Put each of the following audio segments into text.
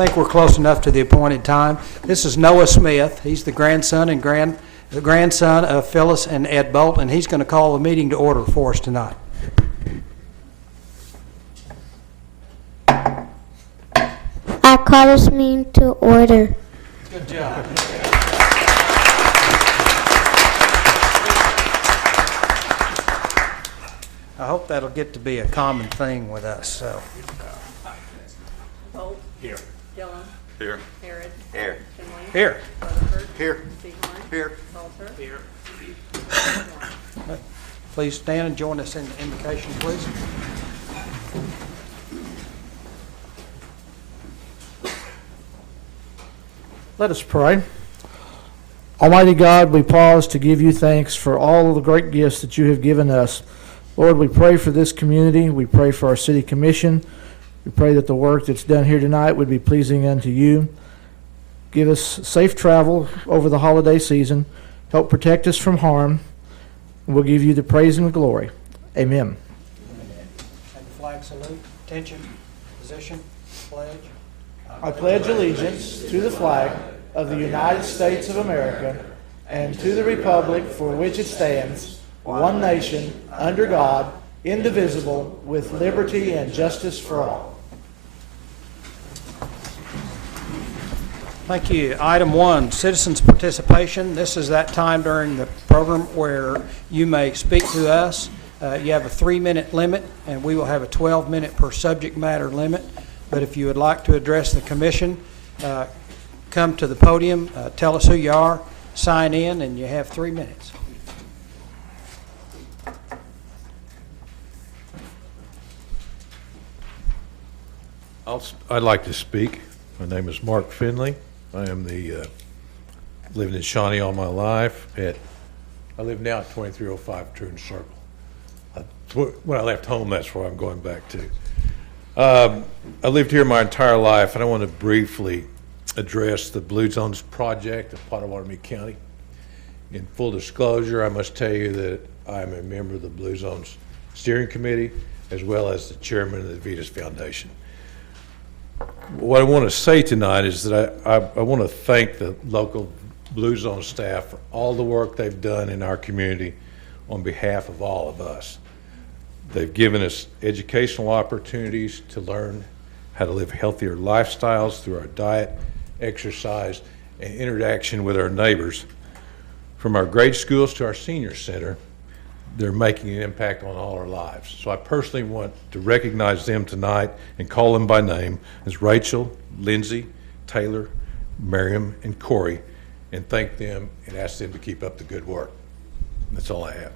think we're close enough to the appointed time. This is Noah Smith. He's the grandson of Phyllis and Ed Bolt, and he's going to call the meeting to order for us tonight. I call this meeting to order. Good job. I hope that'll get to be a common thing with us. So, Bolt. Here. Dillon. Here. Harrod. Here. Finley. here. Rutherford. Here. Seahorn. Here. Salter. Here. Please stand and join us in the invocation, please. Let us pray. Almighty God, we pause to give you thanks for all of the great gifts that you have given us. Lord, we pray for this community. We pray for our city commission. We pray that the work that's done here tonight would be pleasing unto you. Give us safe travel over the holiday season. Help protect us from harm. We'll give you the praise and the glory. Amen. And the flag salute. Attention. Position. Pledge. I pledge allegiance to the flag of the United States of America and to the republic for which it stands, one nation, under God, indivisible, with liberty and justice for all. Thank you. Item 1, citizens' participation. This is that time during the program where you may speak to us. You have a 3-minute limit, and we will have a 12-minute per subject matter limit. But if you would like to address the commission, come to the podium, tell us who you are, sign in, and you have 3 minutes. I'd like to speak. My name is Mark Finley. I am living in Shawnee all my life. I live now at 2305 Troon Circle. When I left home, that's where I'm going back to. I lived here my entire life, and I want to briefly address the Blue Zones project of Pottawatomie County. In full disclosure, I must tell you that I am a member of the Blue Zones Steering Committee, as well as the chairman of the Vitas Foundation. What I want to say tonight is that I want to thank the local Blue Zone staff for all the work they've done in our community on behalf of all of us. They've given us educational opportunities to learn how to live healthier lifestyles through our diet, exercise, and interaction with our neighbors. From our grade schools to our senior center, they're making an impact on all our lives. So I personally want to recognize them tonight and call them by name as Rachel, Lindsay, Taylor, Miriam, and Corey, and thank them and ask them to keep up the good work. That's all I have.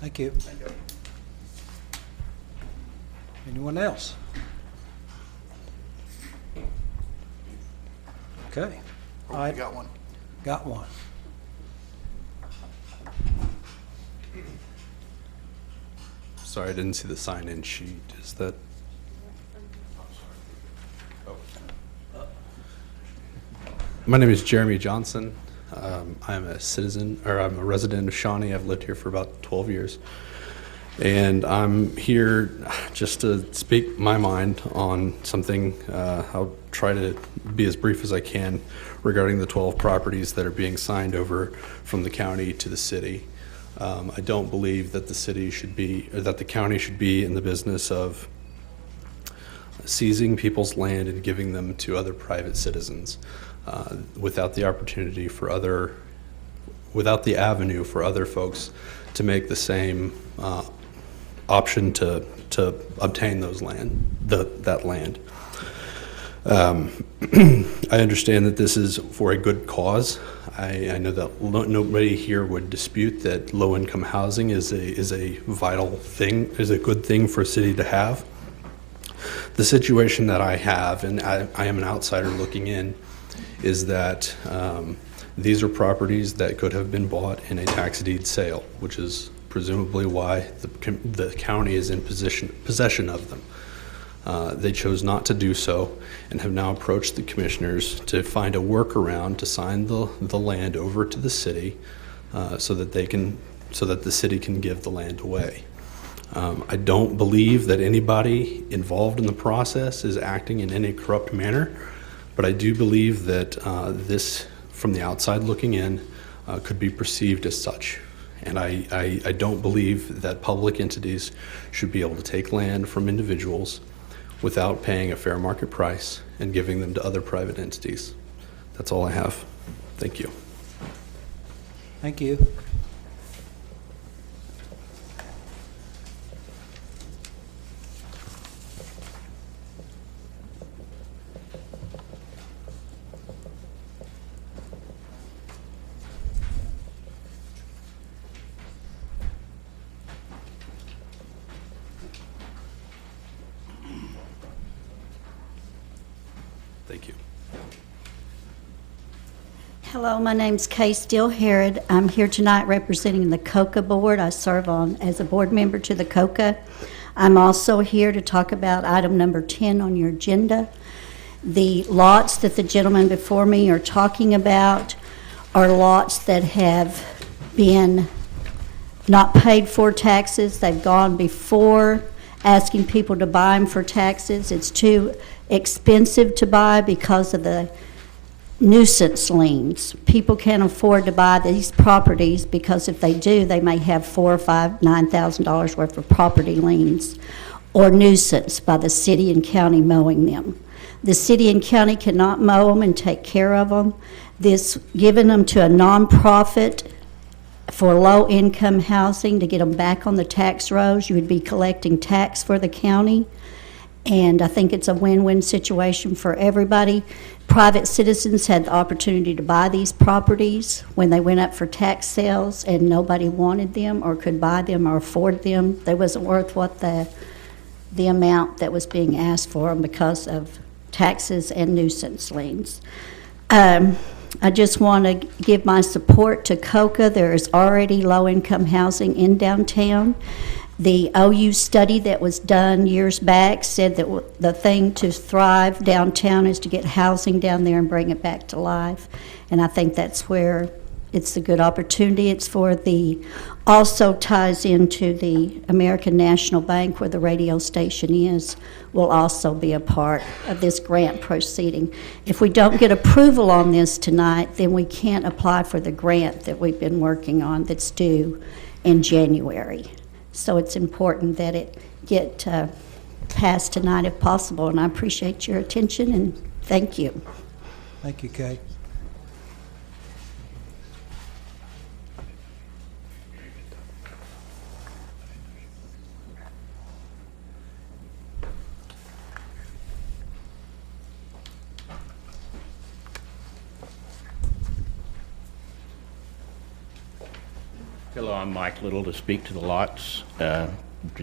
Thank you. Anyone else? Okay. I got one. Got one. Sorry, I didn't see the sign-in sheet. Is that? My name is Jeremy Johnson. I'm a citizen, or I'm a resident of Shawnee. I've lived here for about 12 years. And I'm here just to speak my mind on something. I'll try to be as brief as I can regarding the 12 properties that are being signed over from the county to the city. I don't believe that the city should be, or that the county should be in the business of seizing people's land and giving them to other private citizens without the opportunity for without the avenue for other folks to make the same option to obtain that land. I understand that this is for a good cause. I know that nobody here would dispute that low-income housing is a vital thing, is a good thing for a city to have. The situation that I have, and I am an outsider looking in, is that these are properties that could have been bought in a tax deed sale, which is presumably why the county is in possession of them. They chose not to do so and have now approached the commissioners to find a workaround to sign the land over to the city so that the city can give the land away. I don't believe that anybody involved in the process is acting in any corrupt manner, But I do believe that this, from the outside looking in, could be perceived as such. And I don't believe that public entities should be able to take land from individuals without paying a fair market price and giving them to other private entities. That's all I have. Thank you. Thank you. Thank you. Hello, my name's Kay Steele Herod. I'm here tonight representing the COCA Board. I serve on as a board member to the COCA. I'm also here to talk about item number 10 on your agenda. The lots that the gentleman before me are talking about are lots that have been not paid for taxes. They've gone before asking people to buy them for taxes. It's too expensive to buy because of the nuisance liens. People can't afford to buy these properties because if they do, they may have $4,000 or $5,000, $9,000 worth of property liens or nuisance by the city and county mowing them. The city and county cannot mow them and take care of them. This giving them to a nonprofit for low-income housing to get them back on the tax rolls, you would be collecting tax for the county. And I think it's a win-win situation for everybody. Private citizens had the opportunity to buy these properties when they went up for tax sales and nobody wanted them or could buy them or afford them. They wasn't worth what the amount that was being asked for them because of taxes and nuisance liens. I just want to give my support to COCA. There is already low-income housing in downtown. The OU study that was done years back said that the thing to thrive downtown is to get housing down there and bring it back to life. And I think that's where it's a good opportunity. It's for the, also ties into the American National Bank where the radio station is, will also be a part of this grant proceeding. If we don't get approval on this tonight, then we can't apply for the grant that we've been working on that's due in January. So it's important that it get passed tonight if possible, and I appreciate your attention and thank you. Thank you, Kay. Hello, I'm Mike Little to speak to the lots the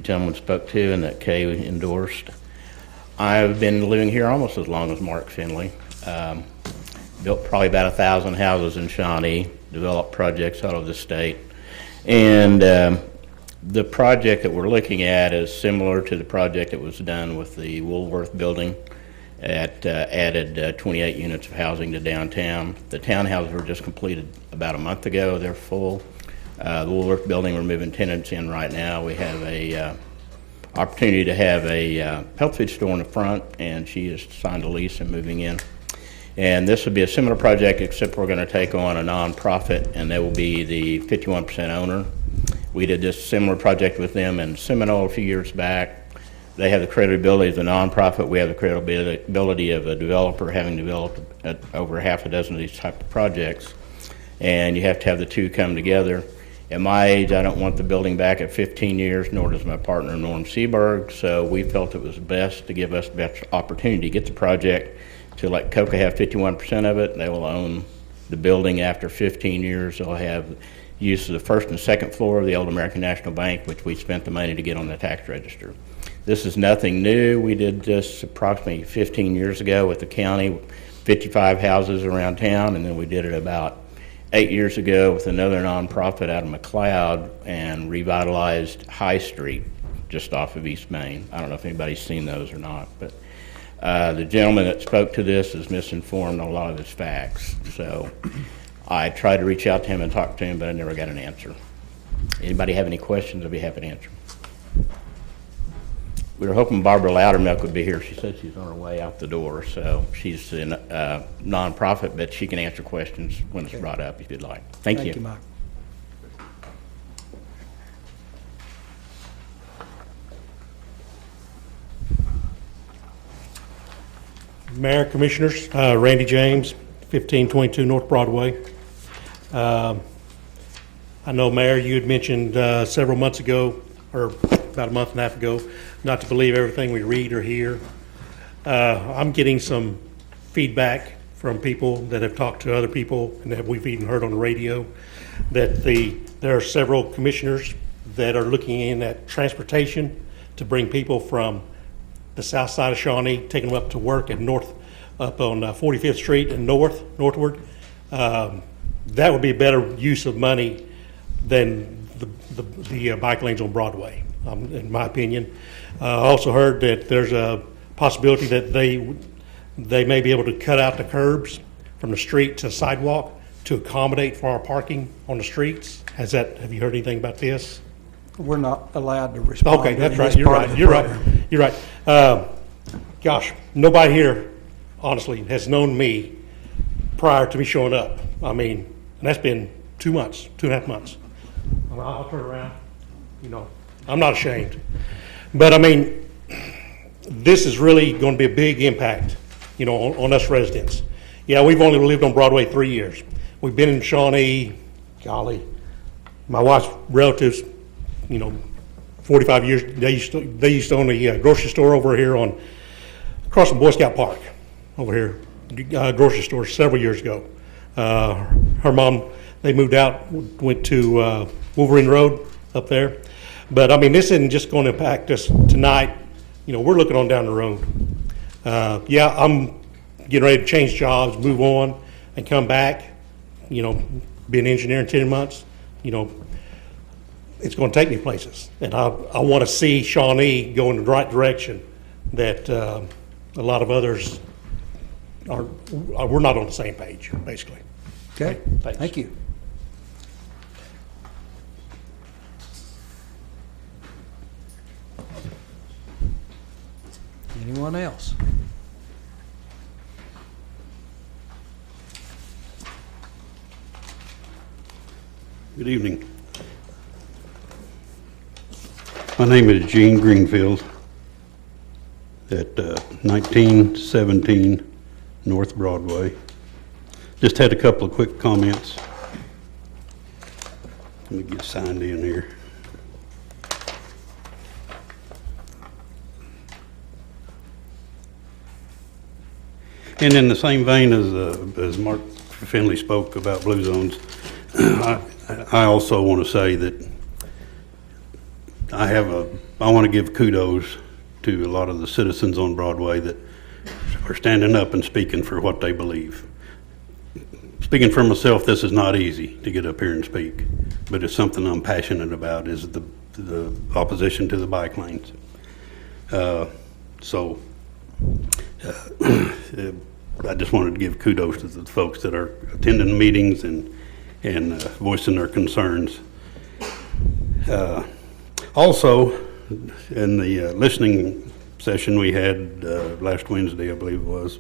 gentleman spoke to and that Kay endorsed. I've been living here almost as long as Mark Finley. Built probably about 1,000 houses in Shawnee, developed projects all over the state. And the project that we're looking at is similar to the project that was done with the Woolworth building. It added 28 units of housing to downtown. The townhouses were just completed about a month ago. They're full. The Woolworth building, we're moving tenants in right now. We have a opportunity to have a health food store in the front, and she has signed a lease and moving in. And this will be a similar project, except we're going to take on a nonprofit, and they will be the 51% owner. We did this similar project with them in Seminole a few years back. They have the credibility of the nonprofit. We have the credibility of a developer, having developed over half a dozen of these type of projects. And you have to have the two come together. At my age, I don't want the building back at 15 years, nor does my partner, Norm Seaberg, so we felt it was best to give us the best opportunity to get the project, to let COCA have 51% of it. They will own the building after 15 years. They'll have use of the first and second floor of the old American National Bank, which we spent the money to get on the tax register. This is nothing new. We did this approximately 15 years ago with the county, 55 houses around town, and then we did it about 8 years ago with another nonprofit out of McLeod and revitalized High Street just off of East Main. I don't know if anybody's seen those or not, but the gentleman that spoke to this is misinformed on a lot of his facts. So I tried to reach out to him and talk to him, but I never got an answer. Anybody have any questions? I'd be happy to answer. We were hoping Barbara Loudermilk would be here. She said she's on her way out the door, so she's a nonprofit, but she can answer questions when it's brought up if you'd like. Thank you. Thank you, Mike. Mayor, Commissioners, Randy James, 1522 North Broadway. I know, Mayor, you had mentioned several months ago, or about a month and a half ago, not to believe everything we read or hear. I'm getting some feedback from people that have talked to other people, and that we've even heard on the radio, that there are several commissioners that are looking in at transportation to bring people from the south side of Shawnee, taking them up to work up on 45th Street and northward. That would be a better use of money than the bike lanes on Broadway, in my opinion. I also heard that there's a possibility that they may be able to cut out the curbs from the street to the sidewalk to accommodate for our parking on the streets. Have you heard anything about this? We're not allowed to respond. Okay, that's during right. this You're part right. of the You're right. program. You're right. Gosh, nobody here, honestly, has known me prior to me showing up. I mean, and that's been 2 months, 2.5 months. I'll turn around. I'm not ashamed. But I mean, this is really going to be a big impact, on us residents. Yeah, we've only lived on Broadway 3 years. We've been in Shawnee, golly, my wife's relatives, 45 years. They used to own a grocery store over here across from Boy Scout Park, over here, grocery store several years ago. Her mom, they moved out, went to Wolverine Road up there. But I mean, this isn't just going to impact us tonight. We're looking on down the road. Yeah, I'm getting ready to change jobs, move on, and come back. Be an engineer in 10 months. It's going to take me places, and I want to see Shawnee go in the right direction that a lot of others we're not on the same page, basically. Okay, Thanks. thank you. Anyone else? Good evening. My name is Gene Greenfield at 1917 North Broadway. Just had a couple of quick comments. Let me get signed in here. And in the same vein as Mark Finley spoke about Blue Zones, I also want to say that I want to give kudos to a lot of the citizens on Broadway that are standing up and speaking for what they believe. Speaking for myself, this is not easy to get up here and speak, but it's something I'm passionate about, is the opposition to the bike lanes. I just wanted to give kudos to the folks that are attending the meetings and voicing their concerns. Also, in the listening session we had last Wednesday, I believe it was,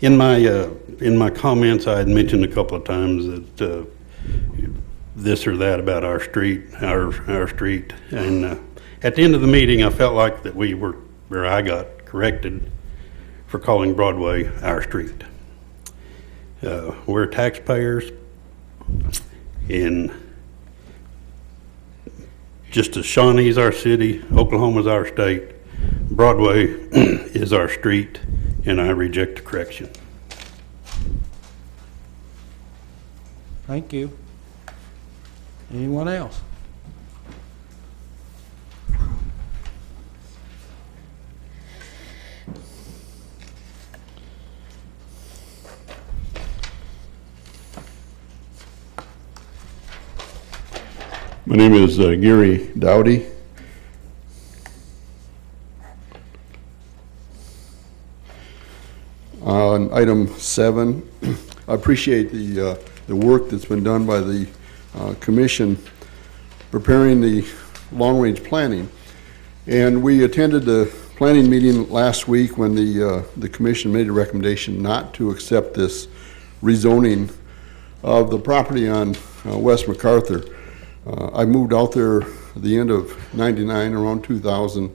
in my comments, I had mentioned a couple of times that this or that about our street, our street, and at the end of the meeting, I felt like that I got corrected for calling Broadway our street. We're taxpayers, and just as Shawnee's our city, Oklahoma's our state, Broadway is our street, and I reject the correction. Thank you. Anyone else? My name is Gary Dowdy. On item 7, I appreciate the work that's been done by the commission preparing the long-range planning. And we attended the planning meeting last week when the commission made a recommendation not to accept this rezoning of the property on West MacArthur. I moved out there at the end of '99, around 2000,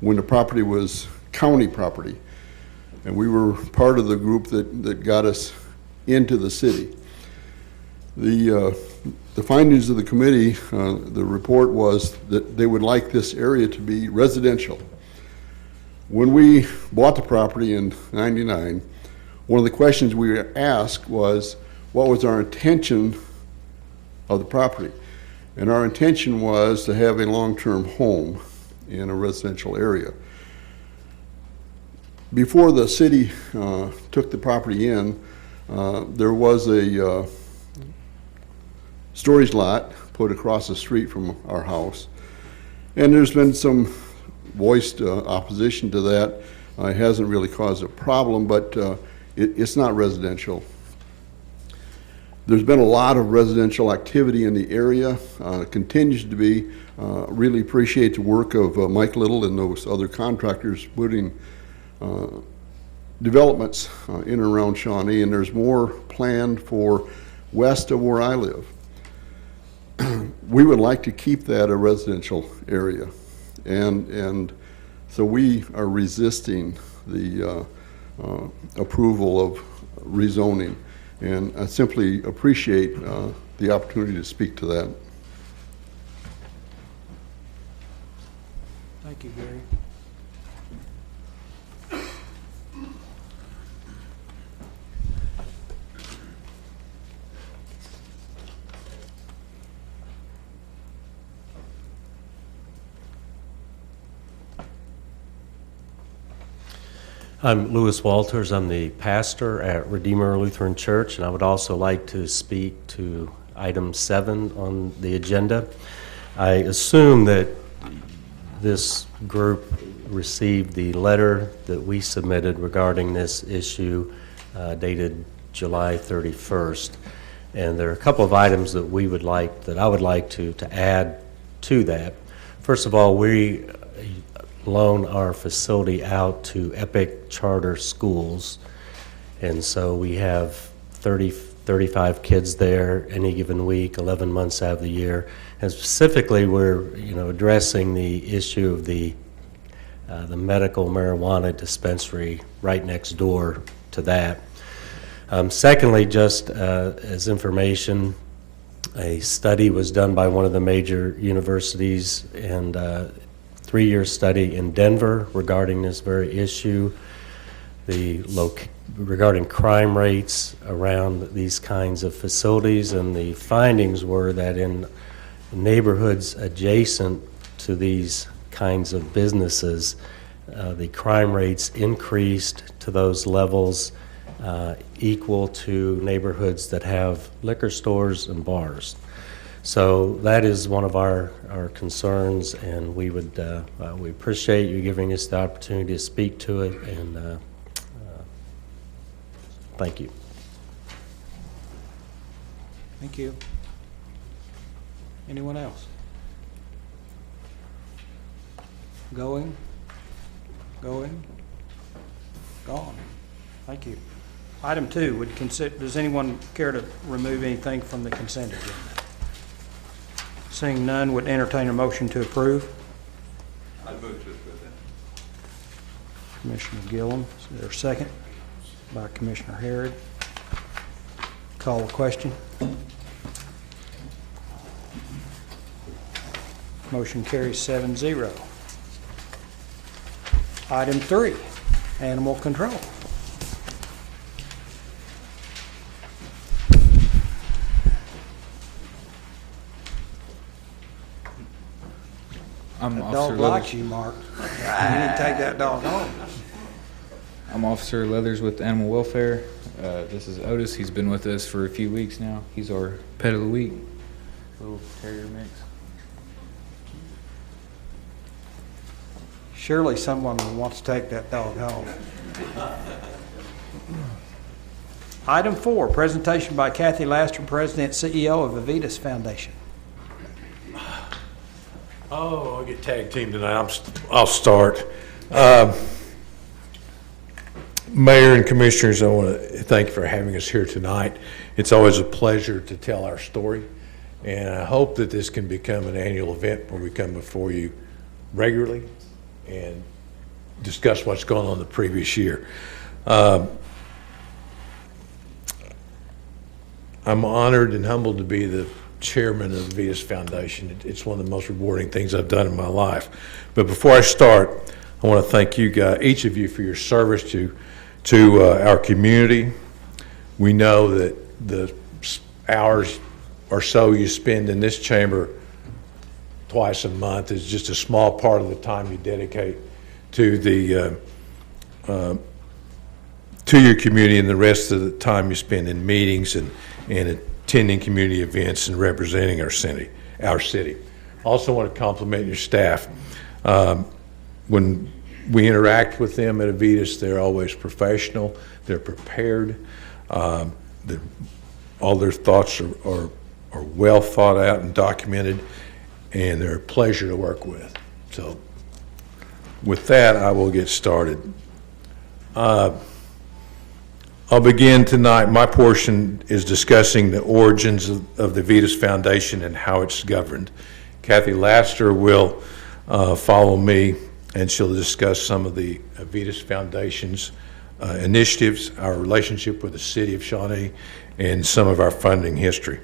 when the property was county property. And we were part of the group that got us into the city. The findings of the committee, the report was that they would like this area to be residential. When we bought the property in '99, one of the questions we were asked was, what was our intention of the property? And our intention was to have a long-term home in a residential area. Before the city took the property in, there was a storage lot put across the street from our house. And there's been some voiced opposition to that. It hasn't really caused a problem, but it's not residential. There's been a lot of residential activity in the area, continues to be. Really appreciate the work of Mike Little and those other contractors putting developments in and around Shawnee, and there's more planned for west of where I live. We would like to keep that a residential area, and so we are resisting the approval of rezoning, and I simply appreciate the opportunity to speak to that. Thank you, Gary. I'm Lewis Walters. I'm the pastor at Redeemer Lutheran Church, and I would also like to speak to item 7 on the agenda. I assume that this group received the letter that we submitted regarding this issue dated July 31st. And there are a couple of items that I would like to add to that. First of all, we loan our facility out to Epic Charter Schools, and so we have 35 kids there any given week, 11 months out of the year. And specifically, we're addressing the issue of the medical marijuana dispensary right next door to that. Secondly, just as information, a study was done by one of the major universities, and 3-year study in Denver regarding this very issue, regarding crime rates around these kinds of facilities, and the findings were that in neighborhoods adjacent to these kinds of businesses, the crime rates increased to those levels equal to neighborhoods that have liquor stores and bars. So that is one of our concerns, and we appreciate you giving us the opportunity to speak to it, and thank you. Thank you. Anyone else? Going? Gone? Thank you. Item 2, does anyone care to remove anything from the consent agenda? Seeing none, would entertain a motion to approve. I move to approve that. Commissioner Gillum, is there a second? By Commissioner Harrod. Call the question. Motion carries 7-0. Item 3, animal control. That dog likes you, Mark. You need to take that dog home. I'm Officer Leathers with Animal Welfare. This is Otis. He's been with us for a few weeks now. He's our pet of the week, little terrier mix. Surely someone wants to take that dog home. Item 4, presentation by Kathy Laster, President, CEO of Avitas Foundation. Oh, I'll get tag team tonight. I'll start. Mayor and Commissioners, I want to thank you for having us here tonight. It's always a pleasure to tell our story, and I hope that this can become an annual event where we come before you regularly and discuss what's going on the previous year. I'm honored and humbled to be the chairman of the Vitas Foundation. It's one of the most rewarding things I've done in my life. But before I start, I want to thank you guys, each of you, for your service to our community. We know that the hours or so you spend in this chamber twice a month is just a small part of the time you dedicate to the to your community, and the rest of the time you spend in meetings and attending community events and representing our city. Also want to compliment your staff. When we interact with them at Avitas, they're always professional, they're prepared, all their thoughts are well thought out and documented, and they're a pleasure to work with. So with that, I will get started. I'll begin tonight. My portion is discussing the origins of the Vitas Foundation and how it's governed. Kathy Laster will follow me, and she'll discuss some of the Vitas Foundation's initiatives, our relationship with the City of Shawnee, and some of our funding history.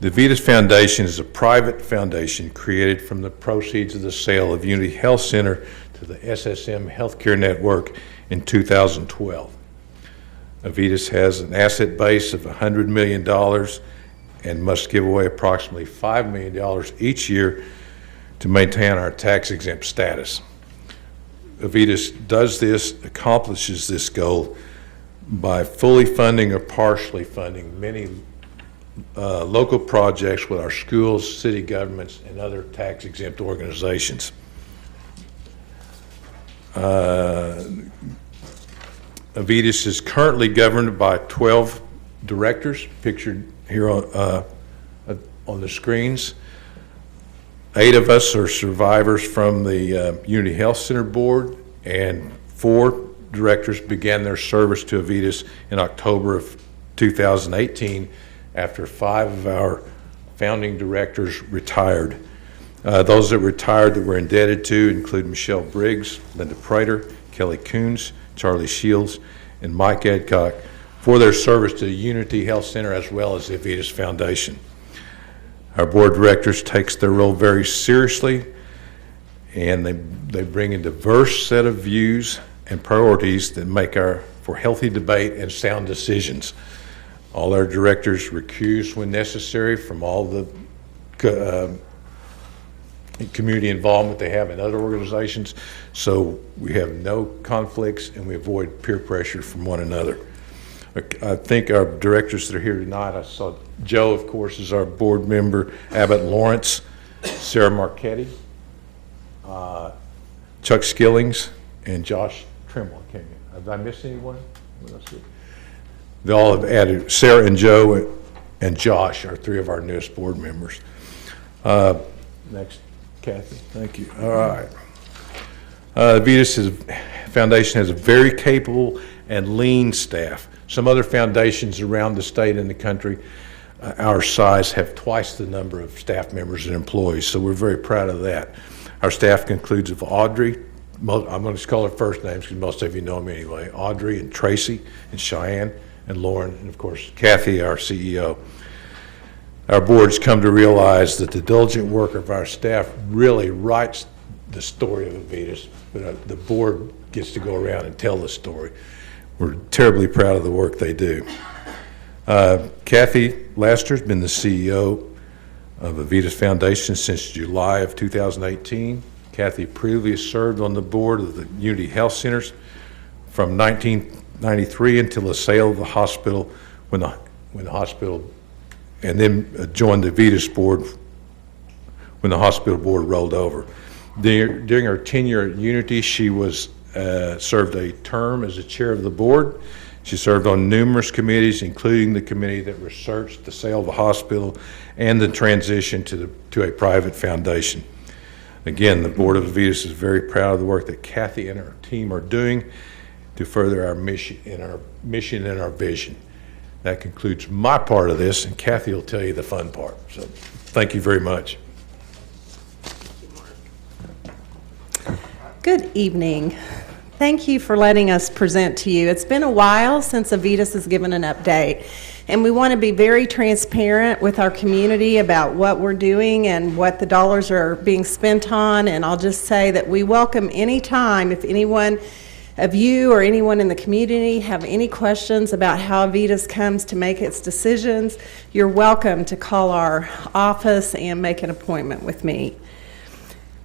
The Vitas Foundation is a private foundation created from the proceeds of the sale of Unity Health Center to the SSM Healthcare Network in 2012. Avitas has an asset base of $100 million and must give away approximately $5 million each year to maintain our tax-exempt status. Avitas accomplishes this goal by fully funding or partially funding many local projects with our schools, city governments, and other tax-exempt organizations. Avitas is currently governed by 12 directors, pictured here on the screens. 8 of us are survivors from the Unity Health Center Board, and 4 directors began their service to Avitas in October of 2018 after 5 of our founding directors retired. Those that retired that we're indebted to include Michelle Briggs, Linda Prater, Kelly Coons, Charlie Shields, and Mike Adcock for their service to the Unity Health Center as well as the Avitas Foundation. Our board of directors takes their role very seriously, and they bring a diverse set of views and priorities that make for healthy debate and sound decisions. All our directors recuse when necessary from all the community involvement they have in other organizations, so we have no conflicts and we avoid peer pressure from one another. I think our directors that are here tonight, I saw Joe, of course, is our board member, Abbott Lawrence, Sarah Marchetti, Chuck Skillings, and Josh Trimble came in. Have I missed anyone? They all have added. Sarah and Joe and Josh are 3 of our newest board members. Next, Kathy. Thank you. All right. Avitas Foundation has a very capable and lean staff. Some other foundations around the state and the country our size have twice the number of staff members and employees, so we're very proud of that. Our staff concludes of Audrey, I'm going to call her first names because most of you know them anyway, Audrey and Tracy and Cheyenne and Lauren, and of course Kathy, our CEO. Our board's come to realize that the diligent work of our staff really writes the story of Avitas, but the board gets to go around and tell the story. We're terribly proud of the work they do. Kathy Laster's been the CEO of Avitas Foundation since July of 2018. Kathy previously served on the board of the Unity Health Centers from 1993 until the sale of the hospital when the hospital, and then joined the Avitas board when the hospital board rolled over. During her tenure at Unity, she served a term as the chair of the board. She served on numerous committees, including the committee that researched the sale of the hospital and the transition to a private foundation. Again, the Board of Avitas is very proud of the work that Kathy and her team are doing to further our mission and our vision. That concludes my part of this, and Kathy will tell you the fun part. So thank you very much. Good evening. Thank you for letting us present to you. It's been a while since Avitas has given an update, and we want to be very transparent with our community about what we're doing and what the dollars are being spent on. And I'll just say that we welcome any time if anyone of you or anyone in the community have any questions about how Avitas comes to make its decisions, you're welcome to call our office and make an appointment with me.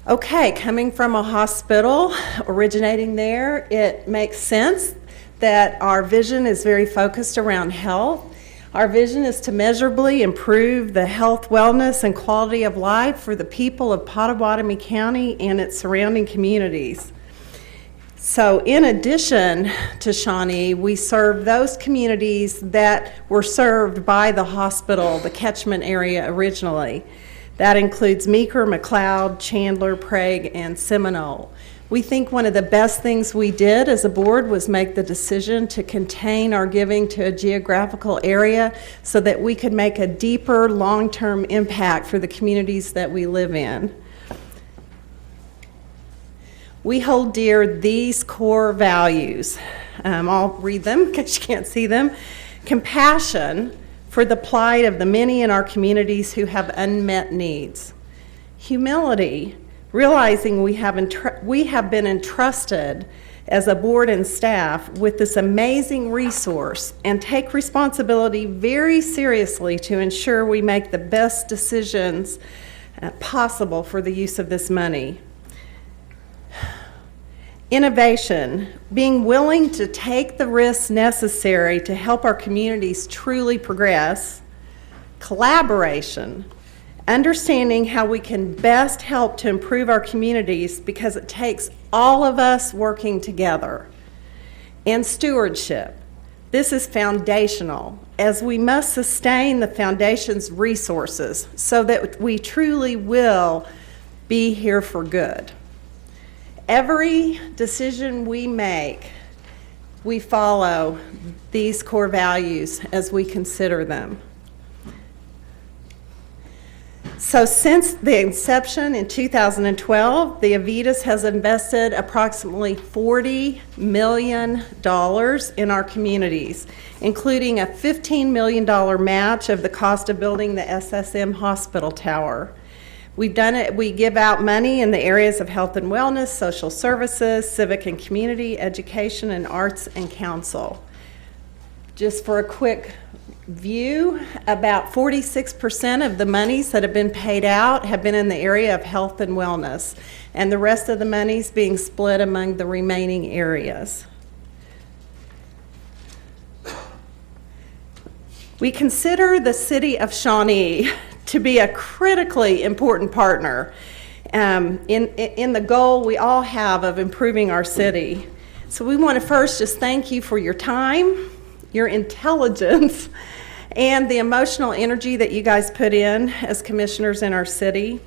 Okay, coming from a hospital, originating there, it makes sense that our vision is very focused around health. Our vision is to measurably improve the health, wellness, and quality of life for the people of Pottawatomie County and its surrounding communities. So in addition to Shawnee, we serve those communities that were served by the hospital, the catchment area originally. That includes Meeker, McLeod, Chandler, Prague, and Seminole. We think one of the best things we did as a board was make the decision to contain our giving to a geographical area so that we could make a deeper, long-term impact for the communities that we live in. We hold dear these core values. I'll read them because you can't see them. Compassion for the plight of the many in our communities who have unmet needs. Humility, realizing we have been entrusted as a board and staff with this amazing resource and take responsibility very seriously to ensure we make the best decisions possible for the use of this money. Innovation, being willing to take the risks necessary to help our communities truly progress. Collaboration, understanding how we can best help to improve our communities because it takes all of us working together. And stewardship, this is foundational as we must sustain the foundation's resources so that we truly will be here for good. Every decision we make, we follow these core values as we consider them. So since the inception in 2012, the Avitas has invested approximately $40 million in our communities, including a $15 million match of the cost of building the SSM hospital tower. We've done it, we give out money in the areas of health and wellness, social services, civic and community, education, and arts and council. Just for a quick view, about 46% of the monies that have been paid out have been in the area of health and wellness, and the rest of the monies being split among the remaining areas. We consider the city of Shawnee to be a critically important partner in the goal we all have of improving our city. So we want to first just thank you for your time, your intelligence, and the emotional energy that you guys put in as commissioners in our city.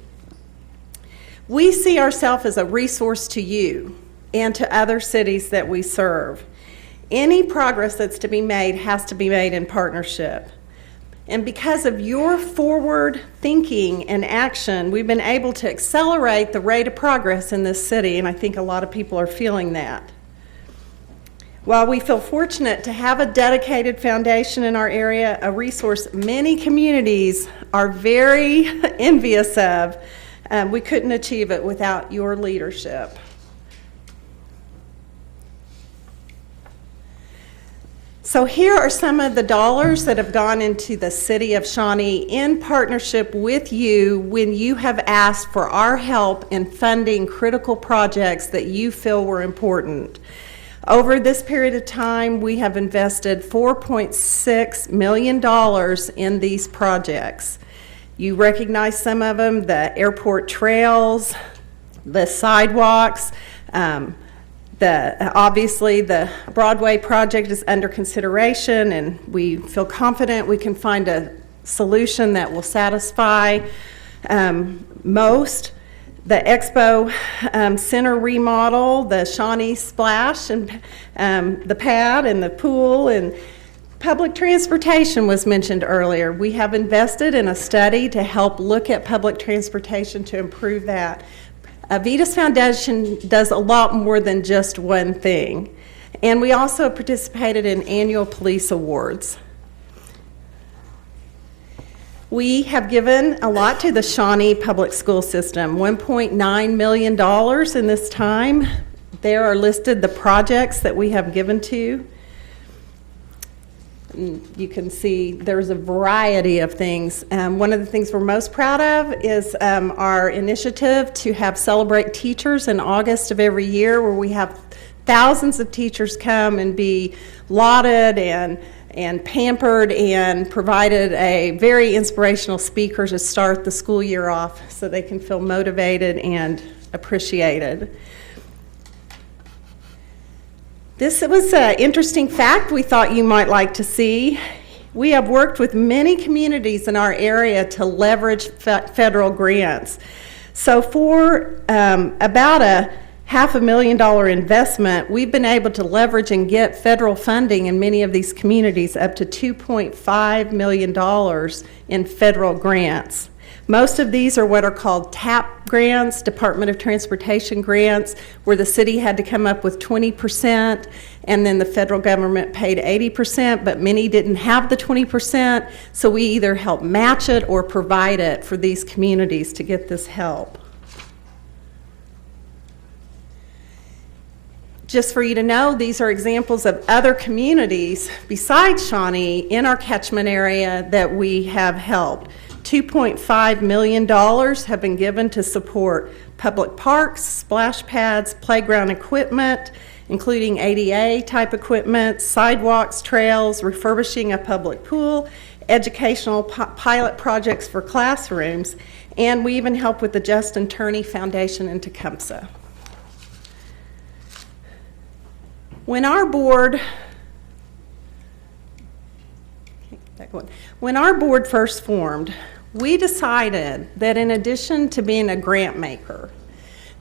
We see ourselves as a resource to you and to other cities that we serve. Any progress that's to be made has to be made in partnership. And because of your forward thinking and action, we've been able to accelerate the rate of progress in this city, and I think a lot of people are feeling that. While we feel fortunate to have a dedicated foundation in our area, a resource many communities are very envious of, we couldn't achieve it without your leadership. So here are some of the dollars that have gone into the city of Shawnee in partnership with you when you have asked for our help in funding critical projects that you feel were important. Over this period of time, we have invested $4.6 million in these projects. You recognize some of them, the airport trails, the sidewalks, Obviously, the Broadway project is under consideration, and we feel confident we can find a solution that will satisfy most. The Expo Center remodel, the Shawnee Splash, and the pad and the pool, and public transportation was mentioned earlier. We have invested in a study to help look at public transportation to improve that. Vitas Foundation does a lot more than just one thing. And we also participated in annual police awards. We have given a lot to the Shawnee public school system, $1.9 million in this time. There are listed the projects that we have given to. You can see there's a variety of things. One of the things we're most proud of is our initiative to have Celebrate Teachers in August of every year, where we have thousands of teachers come and be lauded and pampered and provided a very inspirational speaker to start the school year off so they can feel motivated and appreciated. This was an interesting fact we thought you might like to see. We have worked with many communities in our area to leverage federal grants. So for about a $500,000 investment, we've been able to leverage and get federal funding in many of these communities up to $2.5 million in federal grants. Most of these are what are called TAP grants, Department of Transportation grants, where the city had to come up with 20% and then the federal government paid 80%, but many didn't have the 20%, so we either help match it or provide it for these communities to get this help. Just for you to know, these are examples of other communities besides Shawnee in our catchment area that we have helped. $2.5 million have been given to support public parks, splash pads, playground equipment, including ADA type equipment, sidewalks, trails, refurbishing a public pool, educational pilot projects for classrooms, and we even help with the Justin Turney Foundation in Tecumseh. When our board first formed, we decided that in addition to being a grant maker,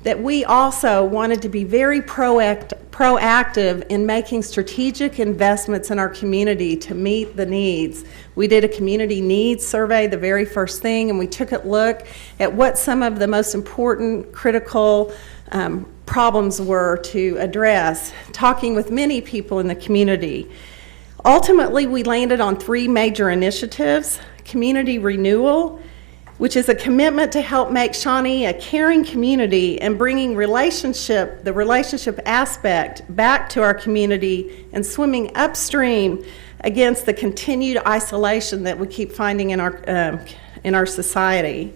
that we also wanted to be very proactive in making strategic investments in our community to meet the needs. We did a community needs survey, the very first thing, and we took a look at what some of the most important, critical problems were to address, talking with many people in the community. Ultimately, we landed on 3 major initiatives: community renewal, which is a commitment to help make Shawnee a caring community and bringing the relationship aspect back to our community and swimming upstream against the continued isolation that we keep finding in our society.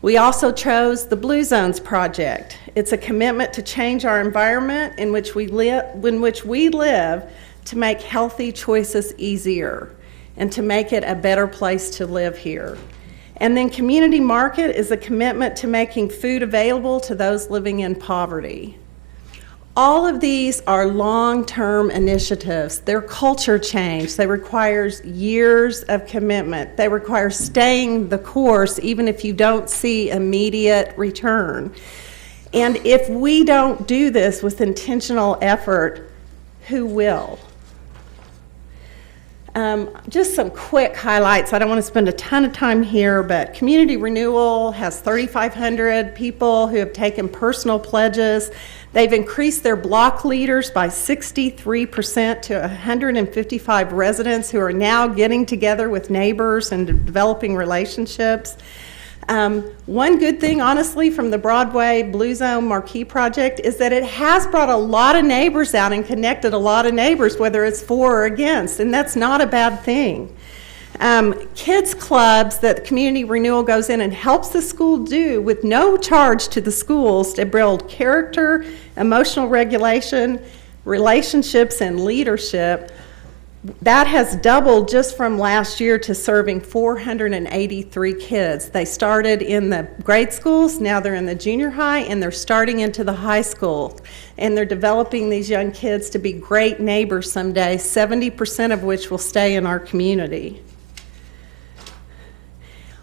We also chose the Blue Zones Project. It's a commitment to change our environment in which we live to make healthy choices easier and to make it a better place to live here. And then Community Market is a commitment to making food available to those living in poverty. All of these are long-term initiatives. They're culture change. They require years of commitment. They require staying the course even if you don't see immediate return. And if we don't do this with intentional effort, who will? Just some quick highlights. I don't want to spend a ton of time here, but Community Renewal has 3,500 people who have taken personal pledges. They've increased their block leaders by 63% to 155 residents who are now getting together with neighbors and developing relationships. One good thing, honestly, from the Broadway Blue Zone Marquee Project is that it has brought a lot of neighbors out and connected a lot of neighbors, whether it's for or against, and that's not a bad thing. Kids clubs that Community Renewal goes in and helps the school do with no charge to the schools to build character, emotional regulation, relationships, and leadership That has doubled just from last year to serving 483 kids. They started in the grade schools, now they're in the junior high, and they're starting into the high school. And they're developing these young kids to be great neighbors someday, 70% of which will stay in our community.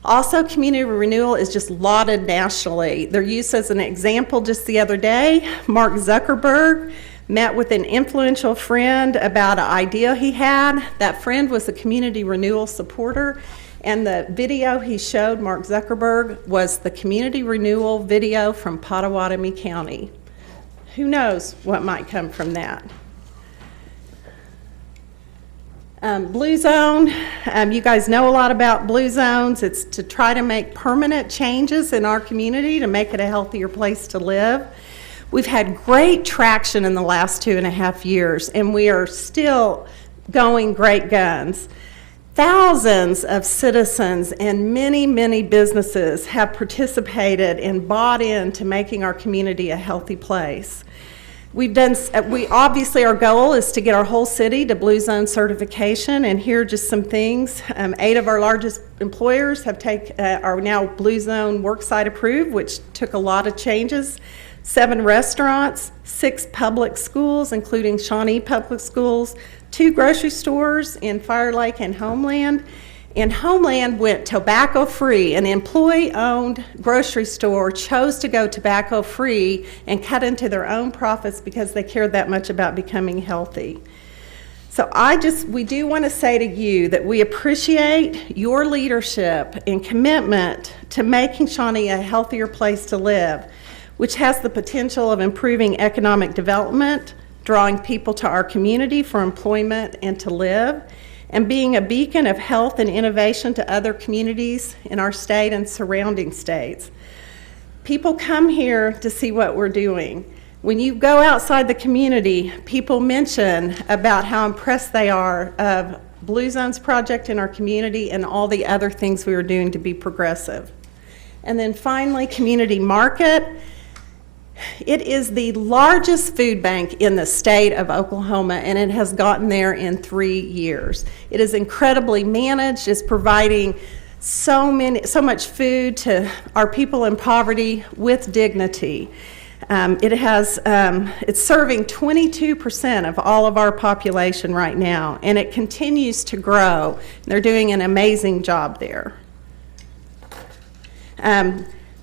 Also, community renewal is just lauded nationally. They're used as an example just the other day. Mark Zuckerberg met with an influential friend about an idea he had. That friend was a community renewal supporter, and the video he showed, Mark Zuckerberg, was the community renewal video from Pottawatomie County. Who knows what might come from that? Blue Zone, you guys know a lot about Blue Zones. It's to try to make permanent changes in our community to make it a healthier place to live. We've had great traction in the last 2.5 years, and we are still going great guns. Thousands of citizens and many, many businesses have participated and bought into making our community a healthy place. Obviously our goal is to get our whole city to Blue Zone certification, and here are just some things. 8 of our largest employers are now Blue Zone Worksite approved, which took a lot of changes. 7 restaurants, 6 public schools, including Shawnee Public Schools, 2 grocery stores in Fire Lake and Homeland. And Homeland went tobacco-free. An employee-owned grocery store chose to go tobacco-free and cut into their own profits because they cared that much about becoming healthy. So we do want to say to you that we appreciate your leadership and commitment to making Shawnee a healthier place to live, which has the potential of improving economic development, drawing people to our community for employment and to live, and being a beacon of health and innovation to other communities in our state and surrounding states. People come here to see what we're doing. When you go outside the community, people mention about how impressed they are of Blue Zones project in our community and all the other things we are doing to be progressive. And then finally, community market. It is the largest food bank in the state of Oklahoma, and it has gotten there in 3 years. It is incredibly managed. It's providing so much food to our people in poverty with dignity. It's serving 22% of all of our population right now, and it continues to grow. They're doing an amazing job there.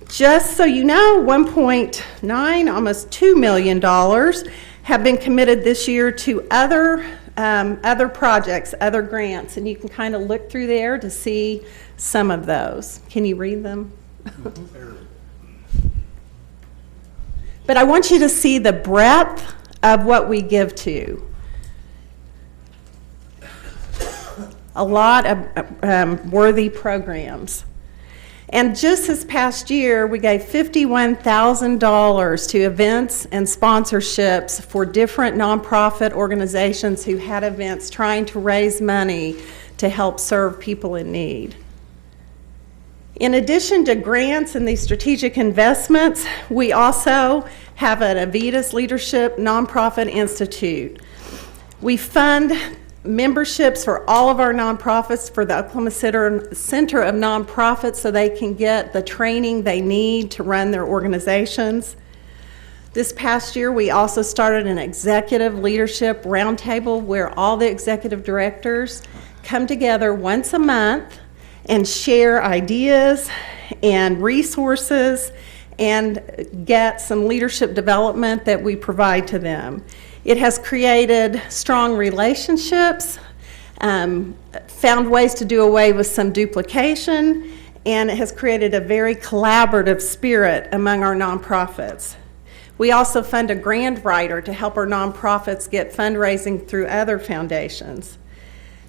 Just so you know, $1.9, almost $2 million have been committed this year to other projects, other grants, and you can kind of look through there to see some of those. Can you read them? But I want you to see the breadth of what we give to. A lot of worthy programs. And just this past year, we gave $51,000 to events and sponsorships for different nonprofit organizations who had events trying to raise money to help serve people in need. In addition to grants and these strategic investments, we also have an Avitas Leadership Nonprofit Institute. We fund memberships for all of our nonprofits for the Oklahoma Center of Nonprofits so they can get the training they need to run their organizations. This past year, we also started an executive leadership roundtable where all the executive directors come together once a month and share ideas and resources and get some leadership development that we provide to them. It has created strong relationships, found ways to do away with some duplication, and it has created a very collaborative spirit among our nonprofits. We also fund a grant writer to help our nonprofits get fundraising through other foundations.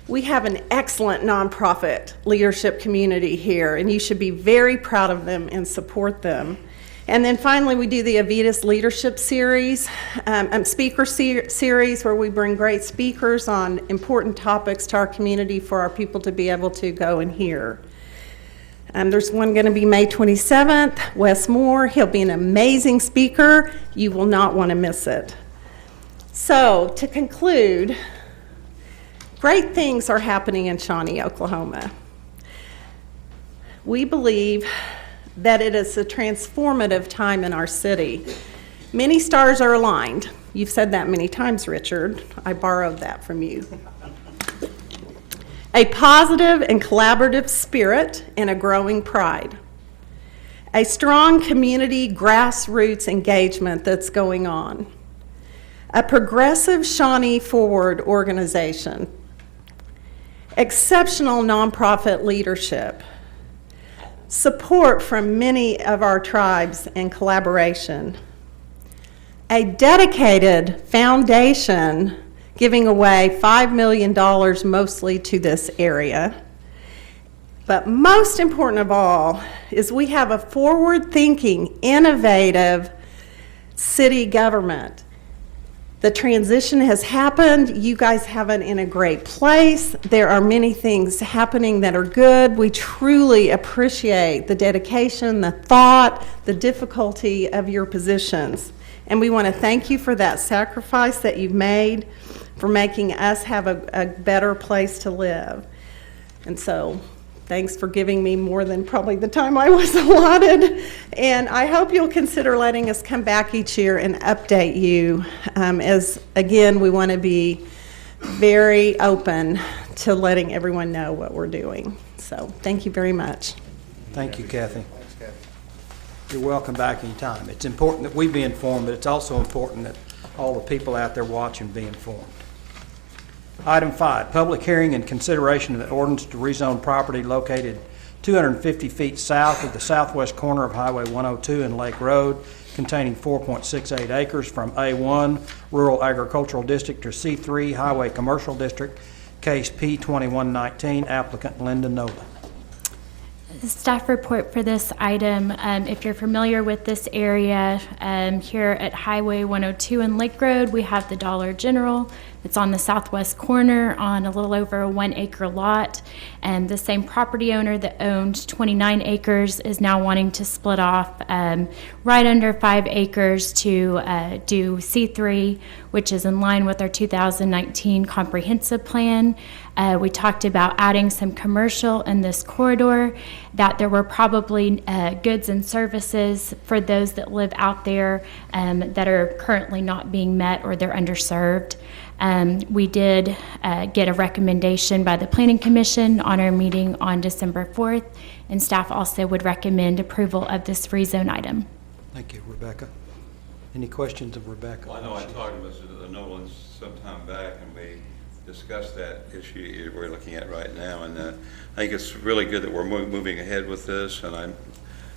We have an excellent nonprofit leadership community here, and you should be very proud of them and support them. And then finally, we do the Avitas Leadership Series, speaker series where we bring great speakers on important topics to our community for our people to be able to go and hear. There's one going to be May 27th, Wes Moore. He'll be an amazing speaker. You will not want to miss it. So, to conclude, Great things are happening in Shawnee, Oklahoma. We believe that it is a transformative time in our city. Many stars are aligned. You've said that many times, Richard. I borrowed that from you. A positive and collaborative spirit and a growing pride. A strong community grassroots engagement that's going on. A progressive Shawnee Forward organization. Exceptional nonprofit leadership. Support from many of our tribes and collaboration. A dedicated foundation giving away $5 million mostly to this area. But most important of all is we have a forward-thinking, innovative city government. The transition has happened. You guys have it in a great place. There are many things happening that are good. We truly appreciate the dedication, the thought, the difficulty of your positions. And we want to thank you for that sacrifice that you've made for making us have a better place to live. And so thanks for giving me more than probably the time I was allotted. And I hope you'll consider letting us come back each year and update you, as, again, we want to be very open to letting everyone know what we're doing. So thank you very much. Thank you, Kathy. You're welcome back anytime. It's important that we be informed, but it's also important that all the people out there watching be informed. Item 5, public hearing and consideration of an ordinance to rezone property located 250 feet south of the southwest corner of Highway 102 and Lake Road, containing 4.68 acres from A1 Rural Agricultural District to C3 Highway Commercial District, case P2119, applicant Linda Nolan. Staff report for this item. If you're familiar with this area, here at Highway 102 and Lake Road, we have the Dollar General. It's on the southwest corner on a little over a 1 acre lot. And the same property owner that owned 29 acres is now wanting to split off right under 5 acres to do C3, which is in line with our 2019 comprehensive plan. We talked about adding some commercial in this corridor, that there were probably goods and services for those that live out there that are currently not being met or they're underserved. We did get a recommendation by the Planning Commission on our meeting on December 4th, and staff also would recommend approval of this rezone item. Thank you, Rebecca. Any questions of Rebecca? Well, I know I talked to Mr. Nolan sometime back, and we discussed that issue we're looking at right now, and I think it's really good that we're moving ahead with this, and I'm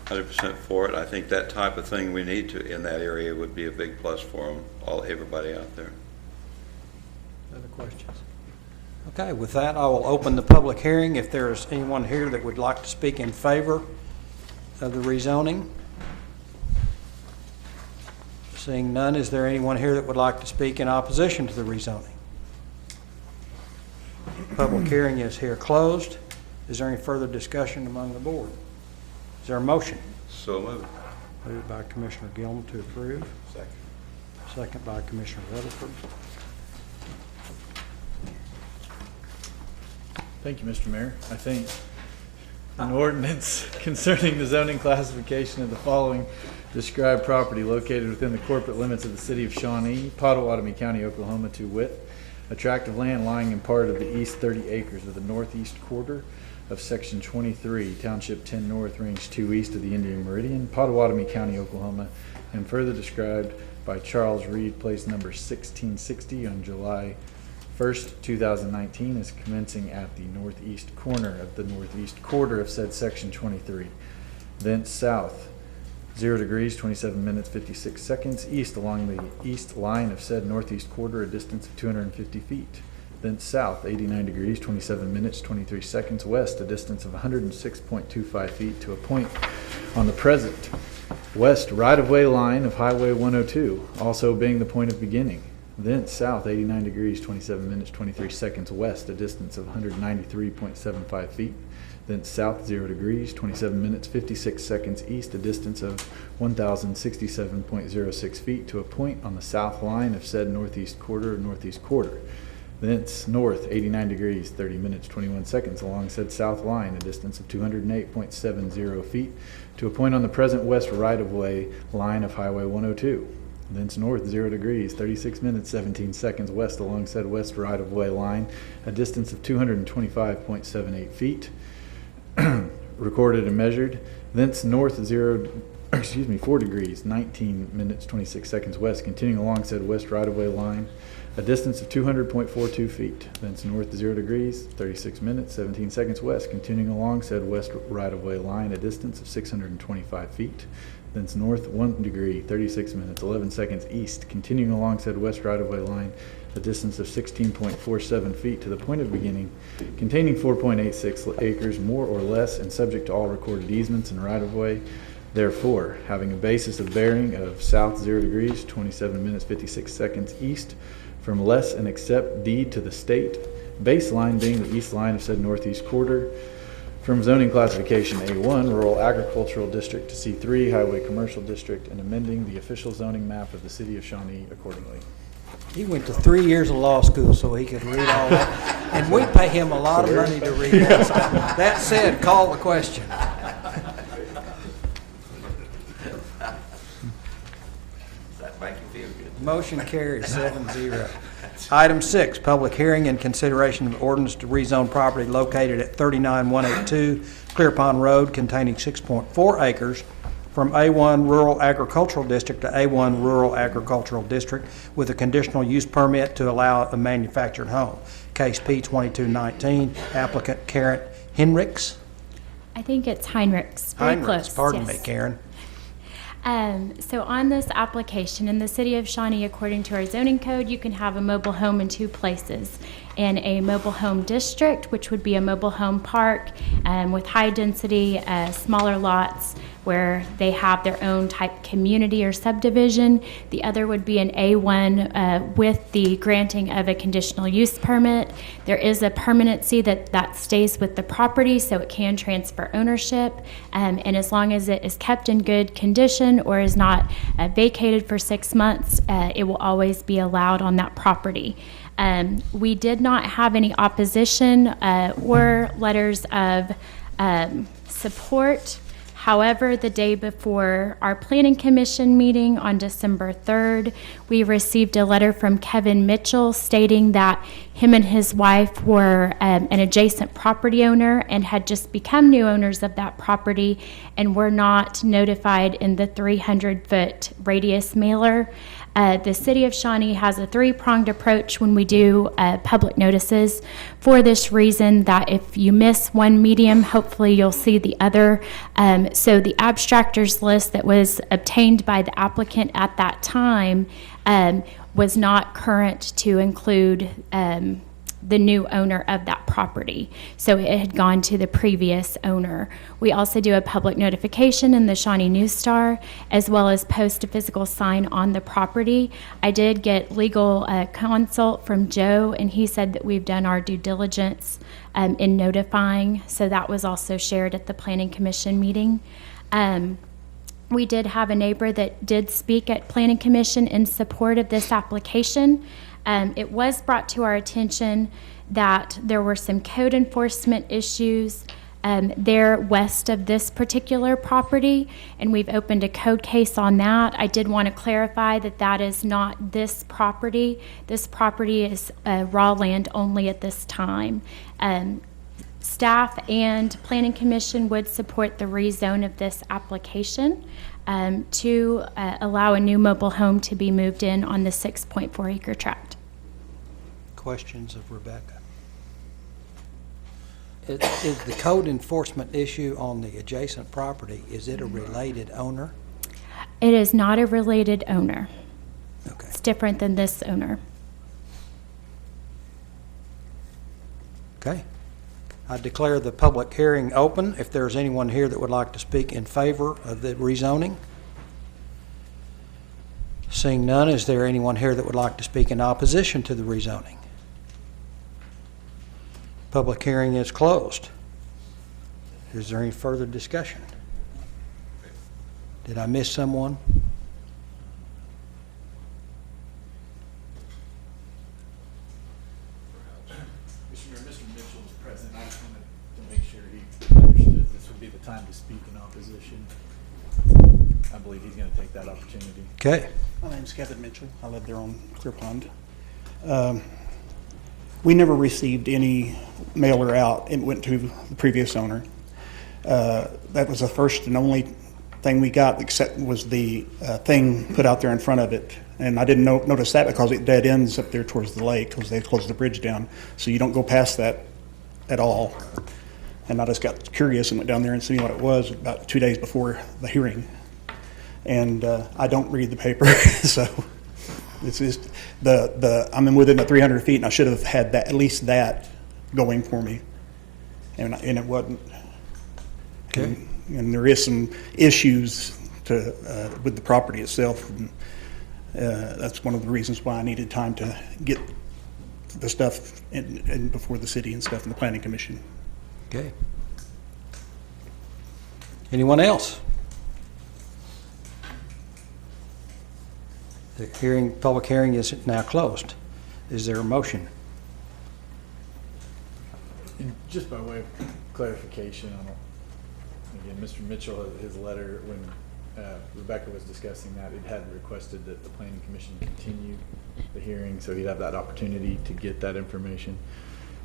100% for it. I think that type of thing we need to in that area would be a big plus for them, everybody out there. Other questions? Okay, with that, I will open the public hearing. If there's anyone here that would like to speak in favor of the rezoning. Seeing none, is there anyone here that would like to speak in opposition to the rezoning? Public hearing is here closed. Is there any further discussion among the board? Is there a motion? So moved. Moved by Commissioner Gilman to approve. Second. Second by Commissioner Rutherford. Thank you, Mr. Mayor. I think an ordinance concerning the zoning classification of the following described property located within the corporate limits of the city of Shawnee, Pottawatomie County, Oklahoma, to wit, a tract of land lying in part of the east 30 acres of the northeast quarter of Section 23, Township 10 North, Range 2 east of the Indian Meridian, Pottawatomie County, Oklahoma, and further described by Charles Reed, place number 1660 on July 1st, 2019, is commencing at the northeast corner of the northeast quarter of said Section 23. Thence south, 0 degrees, 27 minutes, 56 seconds, east along the east line of said northeast quarter, a distance of 250 feet. Thence south, 89 degrees, 27 minutes, 23 seconds, west, a distance of 106.25 feet to a point on the present west right-of-way line of Highway 102, also being the point of beginning. Thence south, 89 degrees, 27 minutes, 23 seconds, west, a distance of 193.75 feet. Thence south, 0 degrees, 27 minutes, 56 seconds, east, a distance of 1,067.06 feet to a point on the south line of said northeast quarter, thence north 89 degrees 30 minutes 21 seconds along said south line, a distance of 208.70 feet, to a point on the present west right-of-way line of Highway 102. Thence north 0 degrees 36 minutes 17 seconds west along said west right-of-way line, a distance of 225.78 feet, recorded and measured. Thence north 4 degrees 19 minutes 26 seconds west, continuing along said west right-of-way line, a distance of 200.42 feet. Thence north 0 degrees 36 minutes 17 seconds west, continuing along said west right-of-way line, a distance of 625 feet. Thence north 1 degree 36 minutes 11 seconds east, continuing along said west right-of-way line, a distance of 16.47 feet to the point of beginning, containing 4.86 acres more or less and subject to all recorded easements and right-of-way. Therefore, having a basis of bearing of south 0 degrees 27 minutes 56 seconds east from less and except deed to the state, baseline being the east line of said northeast quarter, from zoning classification A1, rural agricultural district, to C3, highway commercial district, and amending the official zoning map of the city of Shawnee accordingly. He went to 3 years of law school so he could read all that, and we pay him a lot of money to read that stuff. That said, call the question. That make you feel good? Motion carries 7-0. Item 6, public hearing and consideration of ordinance to rezone property located at 39182 Clear Pond Road containing 6.4 acres from A1 Rural Agricultural District to A1 Rural Agricultural District with a conditional use permit to allow a manufactured home. Case P-2219, applicant Karen Hinrichs. I think it's Heinrichs. Very close. Pardon yes. me, Karen. So on this application, in the city of Shawnee, according to our zoning code, you can have a mobile home in two places. In a mobile home district, which would be a mobile home park with high density, smaller lots where they have their own type community or subdivision. The other would be an A1 with the granting of a conditional use permit. There is a permanency that stays with the property, so it can transfer ownership. And as long as it is kept in good condition or is not vacated for 6 months, it will always be allowed on that property. We did not have any opposition or letters of support. However, the day before our Planning Commission meeting on December 3rd, we received a letter from Kevin Mitchell stating that him and his wife were an adjacent property owner and had just become new owners of that property and were not notified in the 300-foot radius mailer. The city of Shawnee has a three-pronged approach when we do public notices for this reason, that if you miss one medium, hopefully you'll see the other. So the abstractors list that was obtained by the applicant at that time was not current to include the new owner of that property. So it had gone to the previous owner. We also do a public notification in the Shawnee News Star, as well as post a physical sign on the property. I did get legal consult from Joe, and he said that we've done our due diligence in notifying, so that was also shared at the Planning Commission meeting. We did have a neighbor that did speak at Planning Commission in support of this application. It was brought to our attention that there were some code enforcement issues there west of this particular property, and we've opened a code case on that. I did want to clarify that that is not this property. This property is raw land only at this time. Staff and Planning Commission would support the rezone of this application to allow a new mobile home to be moved in on the 6.4 acre tract. Questions of Rebecca? Is the code enforcement issue on the adjacent property, is it a related owner? It is not a related owner. Okay. It's different than this owner. Okay. I declare the public hearing open. If there's anyone here that would like to speak in favor of the rezoning. Seeing none, is there anyone here that would like to speak in opposition to the rezoning? Public hearing is closed. Is there any further discussion? Did I miss someone? time to speak in opposition, I believe he's going to take that opportunity. Okay. My name's Kevin Mitchell. I live there on Clear Pond. We never received any mailer out. It went to the previous owner. That was the first and only thing we got, except was the thing put out there in front of it. And I didn't notice that because it dead ends up there towards the lake because they closed the bridge down. So you don't go past that at all. And I just got curious and went down there and seen what it was about 2 days before the hearing. And I don't read the paper, so it's just I'm within the 300 feet, and I should have had that, at least that going for me, and it wasn't. Okay. And there is some issues with the property itself. And, that's one of the reasons why I needed time to get the stuff in before the city and stuff in the planning commission. Okay. Anyone else? The public hearing is now closed. Is there a motion? And just by way of clarification, again, Mr. Mitchell, his letter, when Rebecca was discussing that, it had requested that the planning commission continue the hearing, so he'd have that opportunity to get that information.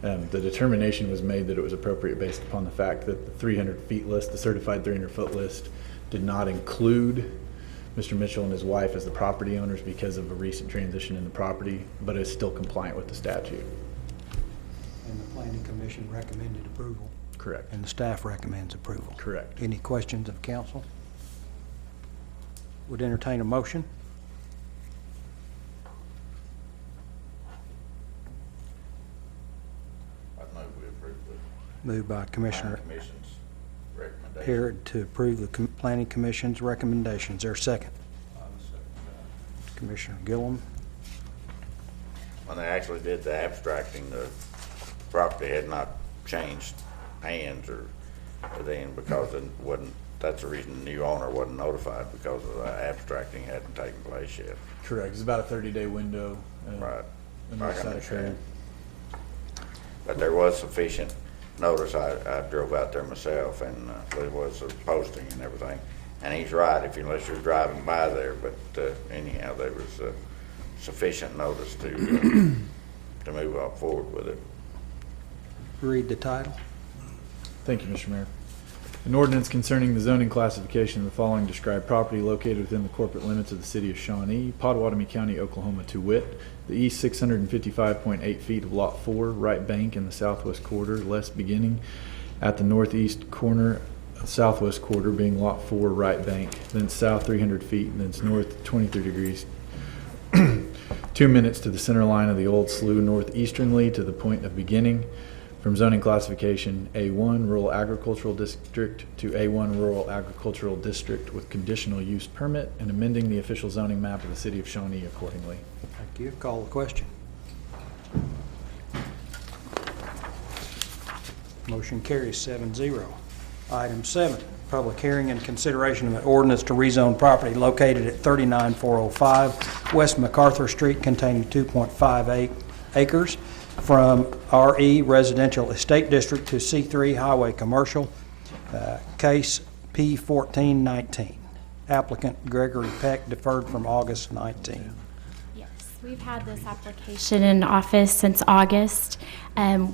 The determination was made that it was appropriate based upon the fact that the 300 feet list, the certified 300 foot list, did not include Mr. Mitchell and his wife as the property owners because of a recent transition in the property, but is still compliant with the statute. And the planning commission recommended approval? Correct. And the staff recommends approval? Correct. Any questions of council? Would entertain a motion? I move we approve the Moved by Commissioner commission's recommendation. Harrod to approve the planning commission's recommendations. Is there a second? Commissioner Gillum. When they actually did the abstracting, the property had not changed hands or then because it wasn't, that's the reason the new owner wasn't notified, because of the abstracting hadn't taken place yet. Correct. It's about a 30-day window. Right. in I which can that understand. occurred. But there was sufficient notice. I drove out there myself, and there was a posting and everything. And he's right, unless you're driving by there, but anyhow, there was sufficient notice to move up forward with it. Read the title. Thank you, Mr. Mayor. An ordinance concerning the zoning classification of the following described property located within the corporate limits of the city of Shawnee, Pottawatomie County, Oklahoma, to wit, the east 655.8 feet of Lot 4, right bank in the southwest quarter, less beginning at the northeast corner, southwest quarter being Lot 4, right bank, then south 300 feet, and then north 23 degrees. 2 minutes to the center line of the old slough northeasternly to the point of beginning. From zoning classification A1 Rural Agricultural District to A1 Rural Agricultural District with conditional use permit, and amending the official zoning map of the city of Shawnee accordingly. Thank you. Call the question. Motion carries 7-0. Item 7, public hearing and consideration of an ordinance to rezone property located at 39405 West MacArthur Street containing 2.58 acres from RE Residential Estate District to C3 Highway Commercial, case P1419. Applicant Gregory Peck, deferred from August 19. Yes, we've had this application in office since August.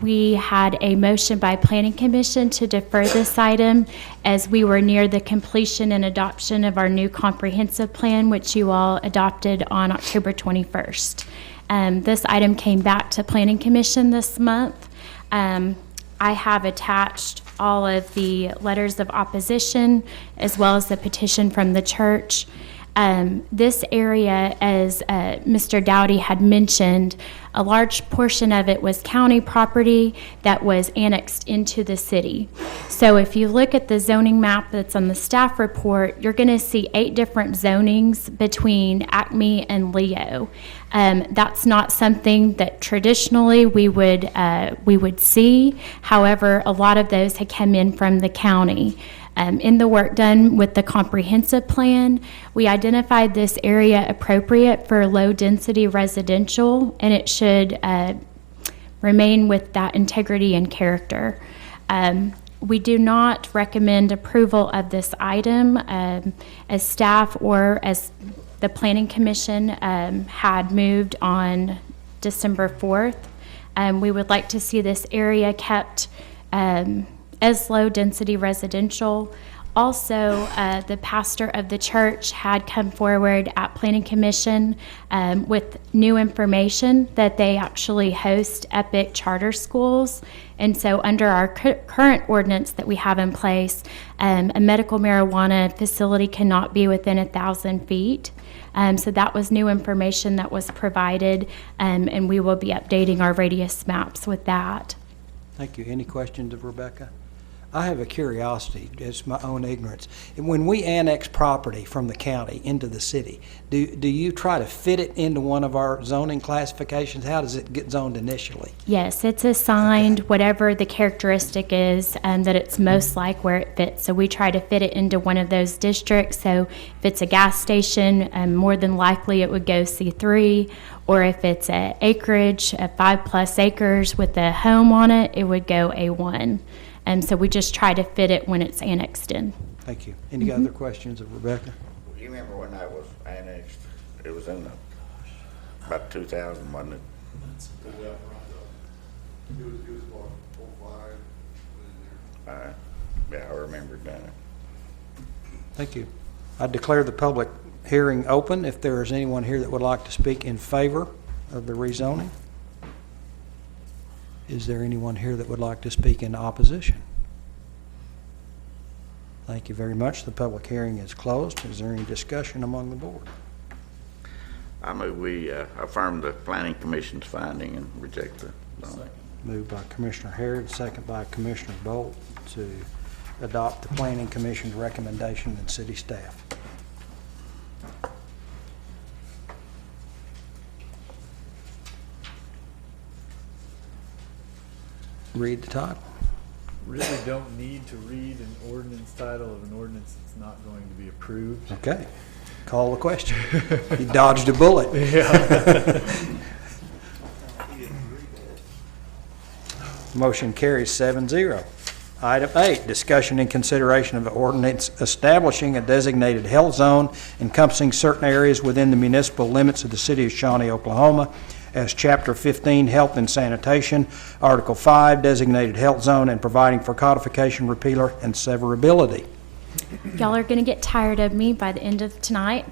We had a motion by Planning Commission to defer this item as we were near the completion and adoption of our new comprehensive plan, which you all adopted on October 21st. This item came back to Planning Commission this month. I have attached all of the letters of opposition as well as the petition from the church. This area, as Mr. Dowdy had mentioned, a large portion of it was county property that was annexed into the city. So if you look at the zoning map that's on the staff report, you're going to see 8 different zonings between Acme and Leo. That's not something that traditionally we would see. However, a lot of those had come in from the county. In the work done with the comprehensive plan, we identified this area appropriate for low-density residential, and it should remain with that integrity and character. We do not recommend approval of this item as staff or as the Planning Commission had moved on December 4th. We would like to see this area kept as low-density residential. Also, the pastor of the church had come forward at Planning Commission with new information that they actually host EPIC charter schools. And so under our current ordinance that we have in place, a medical marijuana facility cannot be within 1,000 feet. So that was new information that was provided, and we will be updating our radius maps with that. Thank you. Any questions of Rebecca? I have a curiosity, it's my own ignorance. When we annex property from the county into the city, do you try to fit it into one of our zoning classifications? How does it get zoned initially? Yes, it's assigned whatever the characteristic is that it's most like where it fits. So we try to fit it into one of those districts. So if it's a gas station, more than likely it would go C3. Or if it's an acreage, 5+ acres with a home on it, it would go A1. And so we just try to fit it when it's annexed in. Thank you. Any other questions of Rebecca? Do you remember when that was annexed? It was in the, about 2000, wasn't it? Yeah, I remember that. Thank you. I declare the public hearing open. If there is anyone here that would like to speak in favor of the rezoning. Is there anyone here that would like to speak in opposition? Thank you very much. The public hearing is closed. Is there any discussion among the board? I move we affirm the Planning Commission's finding and reject the zoning. Moved by Commissioner Harrod, second by Commissioner Bolt to adopt the Planning Commission's recommendation and city staff. Read the title. Really don't need to read an ordinance title of an ordinance that's not going to be approved. Okay. Call the question. You dodged a bullet. Yeah. Motion carries 7-0. Item 8, discussion and consideration of an ordinance establishing a designated health zone encompassing certain areas within the municipal limits of the city of Shawnee, Oklahoma, as Chapter 15, Health and Sanitation, Article 5, Designated Health Zone, and providing for codification, repealer, and severability. Y'all are going to get tired of me by the end of tonight.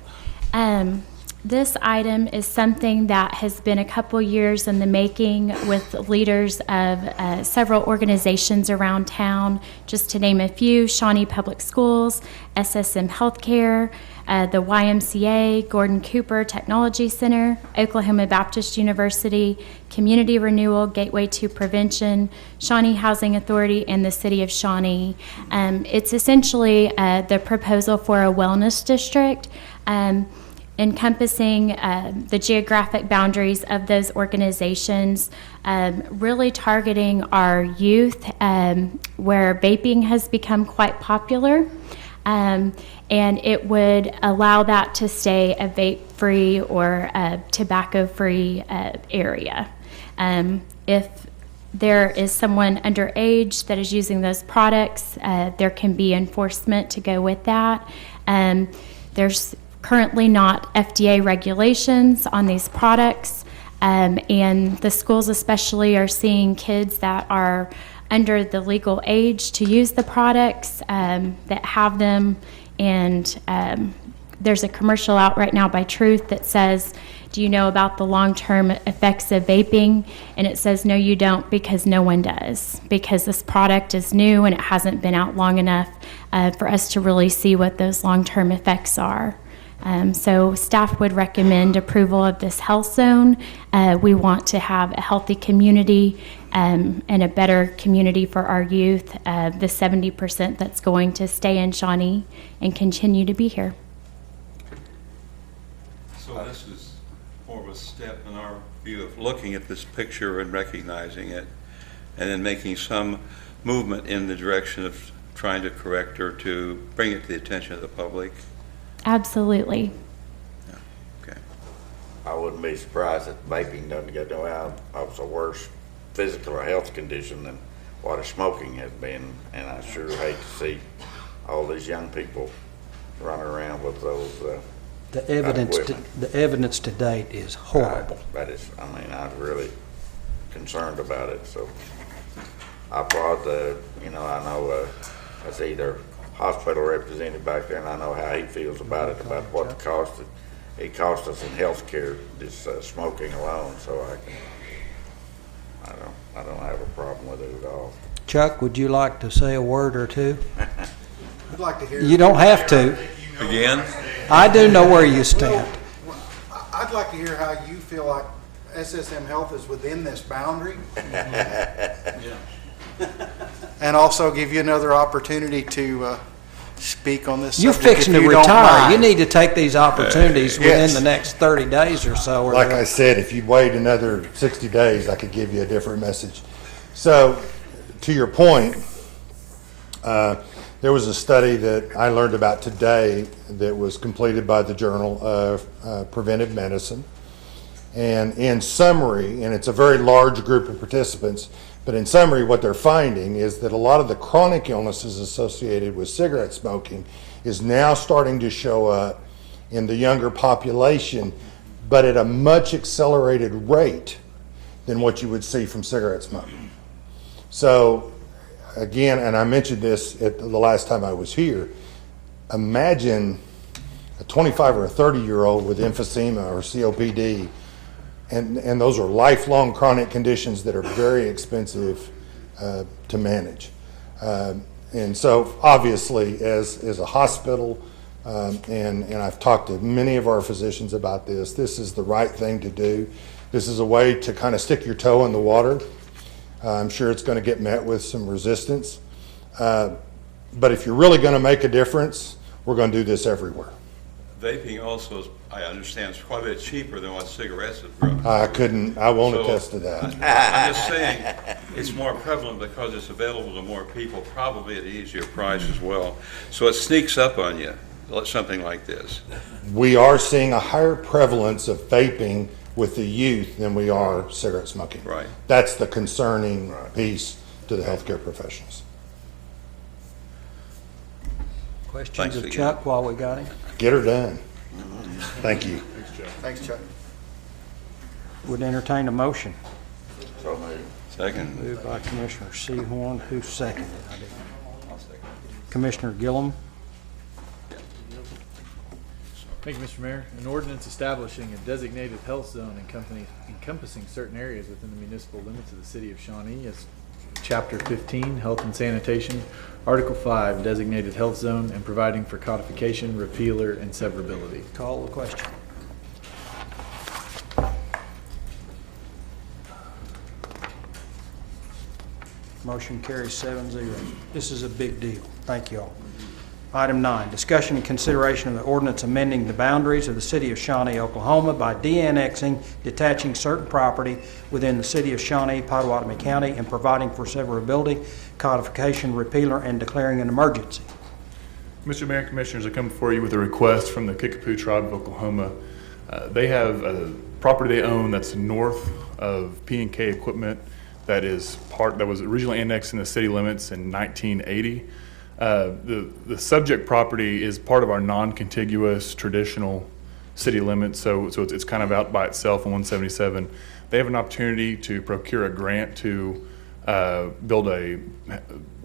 This item is something that has been a couple years in the making with leaders of several organizations around town. Just to name a few, Shawnee Public Schools, SSM Healthcare, the YMCA, Gordon Cooper Technology Center, Oklahoma Baptist University, Community Renewal, Gateway to Prevention, Shawnee Housing Authority, and the City of Shawnee. It's essentially the proposal for a wellness district encompassing the geographic boundaries of those organizations, really targeting our youth, where vaping has become quite popular. And it would allow that to stay a vape-free or tobacco-free area. If there is someone underage that is using those products, there can be enforcement to go with that. There's currently not FDA regulations on these products, and the schools especially are seeing kids that are under the legal age to use the products that have them. And there's a commercial out right now by Truth that says, do you know about the long-term effects of vaping? And it says, no, you don't, because no one does, because this product is new and it hasn't been out long enough for us to really see what those long-term effects are. So staff would recommend approval of this health zone. We want to have a healthy community and a better community for our youth, the 70% that's going to stay in Shawnee and continue to be here. So this is more of a step in our view of looking at this picture and recognizing it, and then making some movement in the direction of trying to correct or to bring it to the attention of the public. Absolutely. Okay. I wouldn't be surprised if vaping doesn't get no out of a worse physical or health condition than what a smoking has been, and I sure hate to see all these young people running around with those, The evidence, the evidence to date is horrible. That is, I mean, I'm really concerned about it, so I applaud I know, I see their hospital representative back there, and I know how he feels about it, about what it cost us in health care, this smoking alone, so I don't have a problem with it at all. Chuck, would you like to say a word or two? I'd like to hear. You don't have to. Again? I do know where you stand. I'd like to hear how you feel like SSM Health is within this boundary. And also give you another opportunity to speak on this You're subject, fixing if to you don't retire. mind. You need to take these opportunities within Yes. the next 30 days or so. or Like they'll- I said, if you'd wait another 60 days, I could give you a different message. So, to your point, there was a study that I learned about today that was completed by the Journal of Preventive Medicine. And in summary, and it's a very large group of participants, but in summary, what they're finding is that a lot of the chronic illnesses associated with cigarette smoking is now starting to show up in the younger population, but at a much accelerated rate than what you would see from cigarette smoking. So again, and I mentioned this at the last time I was here, imagine a 25 or a 30-year-old with emphysema or COPD, and those are lifelong chronic conditions that are very expensive to manage. And so obviously as a hospital, and I've talked to many of our physicians about this, this is the right thing to do. This is a way to kind of stick your toe in the water. I'm sure it's going to get met with some resistance. But if you're really going to make a difference, we're going to do this everywhere. Vaping also, I understand, is quite a bit cheaper than what cigarettes have. I won't So, attest to that. I'm just saying, it's more prevalent because it's available to more people, probably at an easier price as well. So it sneaks up on you, something like this. We are seeing a higher prevalence of vaping with the youth than we are cigarette smoking. Right. That's the concerning piece to the healthcare professionals. Questions of Chuck while we got him? Get her done. Thank you. Thanks, Chuck. Would entertain a motion. So moved. Second. Moved by Commissioner Sehorn. Who seconded? I did. Commissioner Gillum. Thank you, Mr. Mayor. An ordinance establishing a designated health zone encompassing certain areas within the municipal limits of the city of Shawnee is Chapter 15, Health and Sanitation, Article 5, Designated Health Zone, and providing for codification, repealer, and severability. Call the question. Motion carries 7-0. This is a big deal. Thank you all. Item 9, discussion and consideration of the ordinance amending the boundaries of the city of Shawnee, Oklahoma by de-annexing, detaching certain property within the city of Shawnee, Pottawatomie County, and providing for severability, codification, repealer, and declaring an emergency. Mr. Mayor and Commissioners, I come before you with a request from the Kickapoo Tribe of Oklahoma. They have a property they own that's north of P&K Equipment that was originally annexed in the city limits in 1980. The subject property is part of our non-contiguous traditional city limits, so it's kind of out by itself on 177. They have an opportunity to procure a grant to build a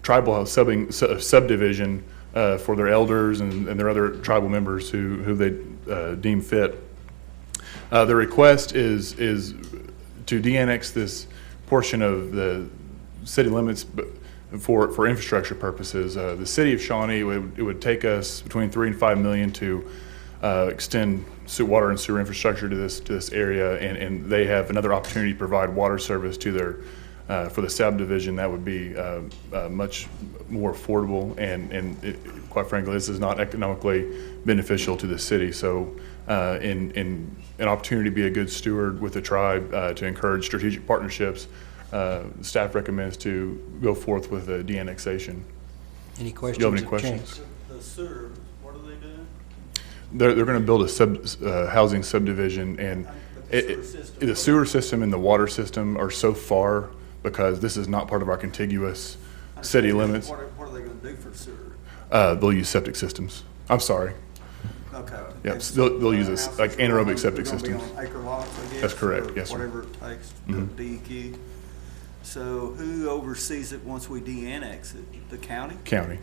tribal subdivision for their elders and their other tribal members who they deem fit. The request is to de-annex this portion of the city limits for infrastructure purposes. The city of Shawnee, it would take us between $3 and $5 million to extend water and sewer infrastructure to this area, and they have another opportunity to provide water service to their for the subdivision. That would be much more affordable, and quite frankly, this is not economically beneficial to the city. So, in an opportunity to be a good steward with the tribe to encourage strategic partnerships, staff recommends to go forth with a de-annexation. Any Do questions? you have any of questions? Chance? The sewer, what are they doing? They're going to build a housing subdivision, and the sewer system and the water system are so far because this is not part of our contiguous city limits. What are they gonna do for sewer? They'll use septic systems. I'm sorry. Okay. Yep, they'll use this, like anaerobic septic They're gonna systems. be on acre lots, I guess? That's correct, or yes, sir. Whatever it takes, the Mhm. DEQ. So who oversees it once we de-annex it? The county? County.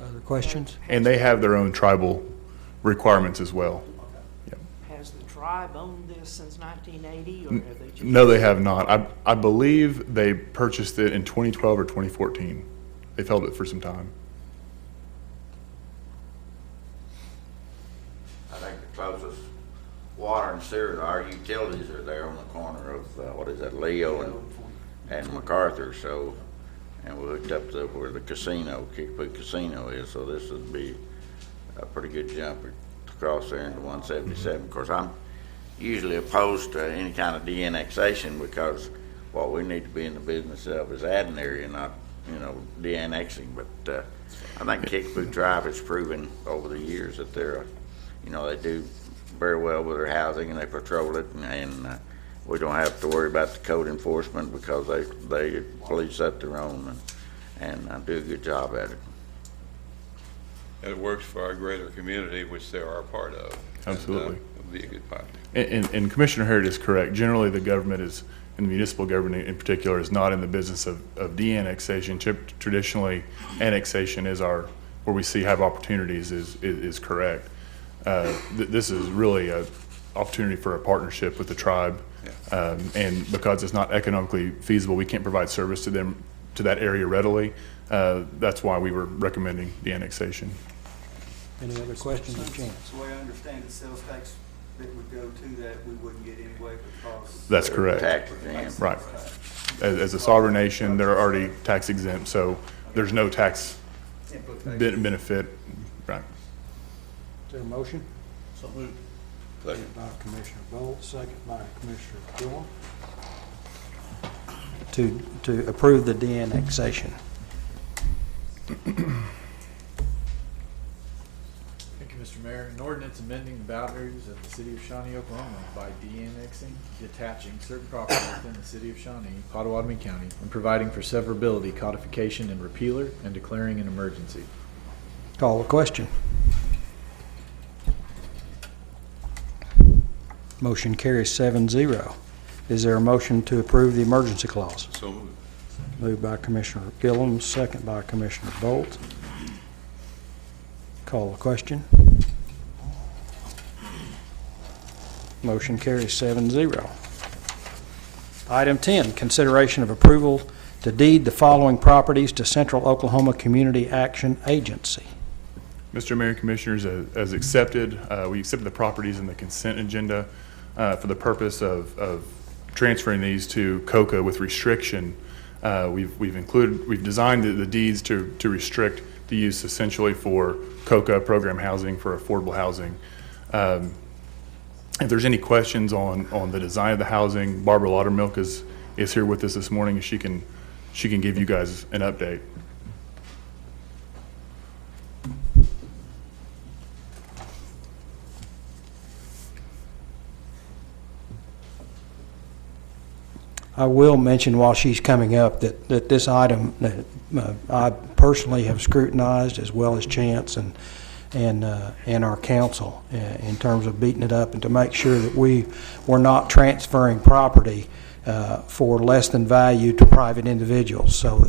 Other questions? And they have their own tribal requirements as well. Has the tribe owned this since 1980, or have they just? No, they have not. I believe they purchased it in 2012 or 2014. They've held it for some time. I think the closest water and sewer to our utilities are there on the corner of, what is that, Leo and MacArthur, so, and we hooked up to where the casino, Kickapoo Casino is, so this would be a pretty good jump across there into 177. Of course, I'm usually opposed to any kind of de-annexation because what we need to be in the business of is adding area, not, de-annexing, but I think Kickapoo Drive has proven over the years that they're, they do very well with their housing and they patrol it, and we don't have to worry about the code enforcement because they police up their own and do a good job at it. And it works for our greater community, which they are a part of. Absolutely. It'll be a good part. And Commissioner Harrod is correct. Generally, the government is, and the municipal government in particular, is not in the business of de-annexation. Traditionally, annexation is where we have opportunities is correct. This is really an opportunity for a partnership with the tribe. And because it's not economically feasible, we can't provide service to them, to that area readily. That's why we were recommending the annexation. Any other questions or chance? So the way I understand the sales tax that would go to that, we wouldn't get anyway because. That's correct. Tax exempt. Right. As a sovereign nation, they're already tax exempt, so there's no tax benefit. Right. Is there a motion? So moved. Second by Commissioner Bolt, second by Commissioner Gillum. To approve the de-annexation. Thank you, Mr. Mayor. An ordinance amending the boundaries of the city of Shawnee, Oklahoma by de-annexing, detaching certain property within the city of Shawnee, Pottawatomie County, and providing for severability, codification, and repealer, and declaring an emergency. Call the question. Motion carries 7-0. Is there a motion to approve the emergency clause? So moved. Moved by Commissioner Gillum, second by Commissioner Bolt. Call the question. Motion carries 7-0. Item 10, consideration of approval to deed the following properties to Central Oklahoma Community Action Agency. Mr. Mayor and Commissioners, as accepted, we accepted the properties in the consent agenda for the purpose of transferring these to COCA with restriction. We've designed the deeds to restrict the use essentially for COCA program housing, for affordable housing. If there's any questions on the design of the housing, Barbara Laudermilk is here with us this morning, and she can give you guys an update. I will mention while she's coming up that this item that I personally have scrutinized, as well as Chance and our council, in terms of beating it up and to make sure that we're not transferring property for less than value to private individuals. So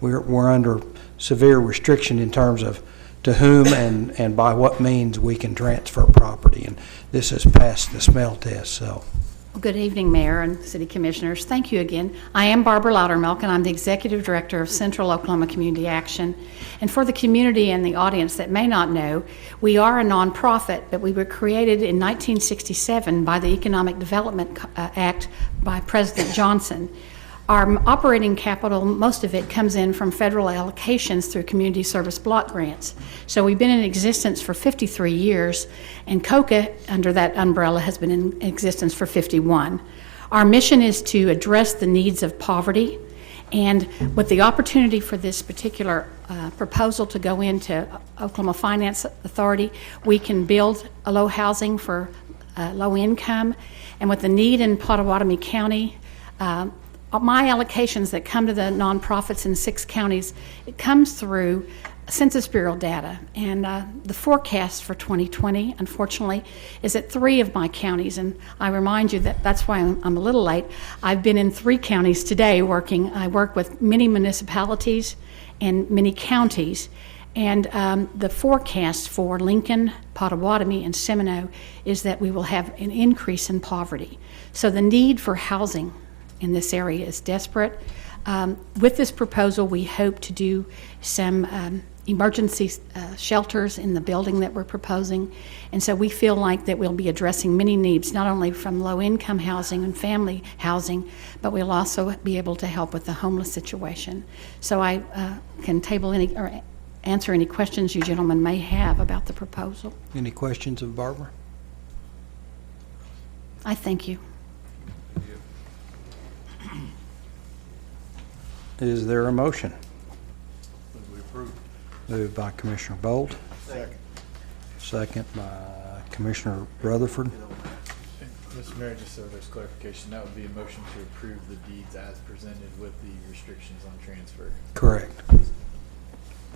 we're under severe restriction in terms of to whom and by what means we can transfer property, and this has passed the smell test. So. Well, good evening, Mayor and City Commissioners. Thank you again. I am Barbara Loudermilk, and I'm the Executive Director of Central Oklahoma Community Action. And for the community and the audience that may not know, we are a nonprofit, but we were created in 1967 by the Economic Development Act by President Johnson. Our operating capital, most of it comes in from federal allocations through community service block grants. So we've been in existence for 53 years, and COCA, under that umbrella, has been in existence for 51. Our mission is to address the needs of poverty, and with the opportunity for this particular proposal to go into Oklahoma Finance Authority, we can build low housing for low income, and with the need in Potawatomi County, my allocations that come to the nonprofits in 6 counties, it comes through Census Bureau data. And the forecast for 2020, unfortunately, is at 3 of my counties. And I remind you that that's why I'm a little late. I've been in 3 counties today working. I work with many municipalities and many counties. And the forecast for Lincoln, Potawatomi, and Seminole is that we will have an increase in poverty. So the need for housing in this area is desperate. With this proposal, we hope to do some emergency shelters in the building that we're proposing. And so we feel like that we'll be addressing many needs, not only from low-income housing and family housing, but we'll also be able to help with the homeless situation. So I can table any or answer any questions you gentlemen may have about the proposal. Any questions of Barbara? I thank you. Is there a motion? Moved by Commissioner Bolt. Second by Commissioner Rutherford. Mr. Mayor, just so there's clarification, that would be a motion to approve the deeds as presented with the restrictions on transfer. Correct.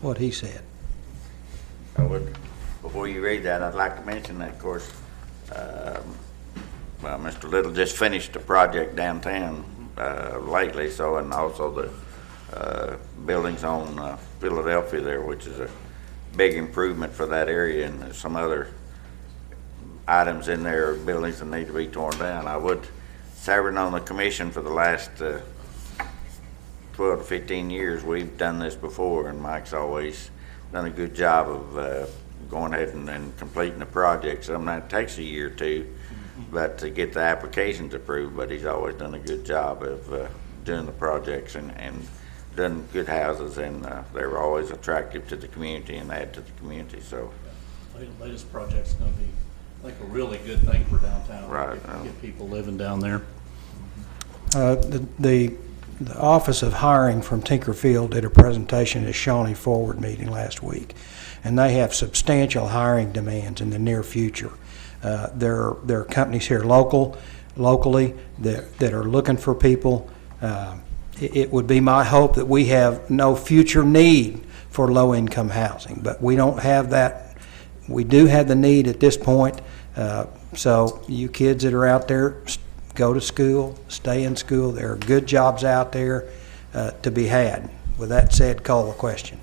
What he said. Before you read that, I'd like to mention that, of course, well, Mr. Little just finished a project downtown lately, so, and also the buildings on Philadelphia there, which is a big improvement for that area, and there's some other items in there, buildings that need to be torn down. I would, serving on the commission for the last 12 to 15 years, we've done this before, and Mike's always done a good job of going ahead and completing the project. Sometimes it takes a year or two, but to get the applications approved, but he's always done a good job of doing the projects and done good houses, and they were always attractive to the community and add to the community. So the latest project's going to be, I think, a really good thing for downtown. Right. Get people living down there. The Office of Hiring from Tinkerfield did a presentation at Shawnee Forward meeting last week, and they have substantial hiring demands in the near future. There are companies here locally that are looking for people. It would be my hope that we have no future need for low-income housing, but we don't have that. We do have the need at this point. So you kids that are out there, go to school, stay in school. There are good jobs out there to be had. With that said, call the question.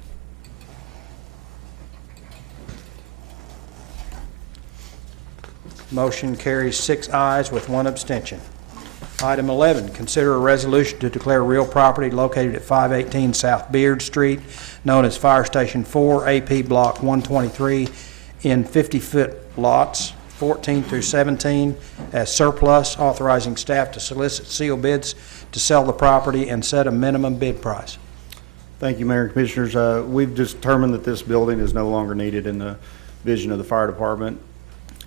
Motion carries 6 ayes with 1 abstention. Item 11, consider a resolution to declare real property located at 518 South Beard Street, known as Fire Station 4, AP Block 123, in 50-foot lots 14 through 17 as surplus, authorizing staff to solicit sealed bids to sell the property and set a minimum bid price. Thank you, Mayor and Commissioners. We've determined that this building is no longer needed in the vision of the fire department.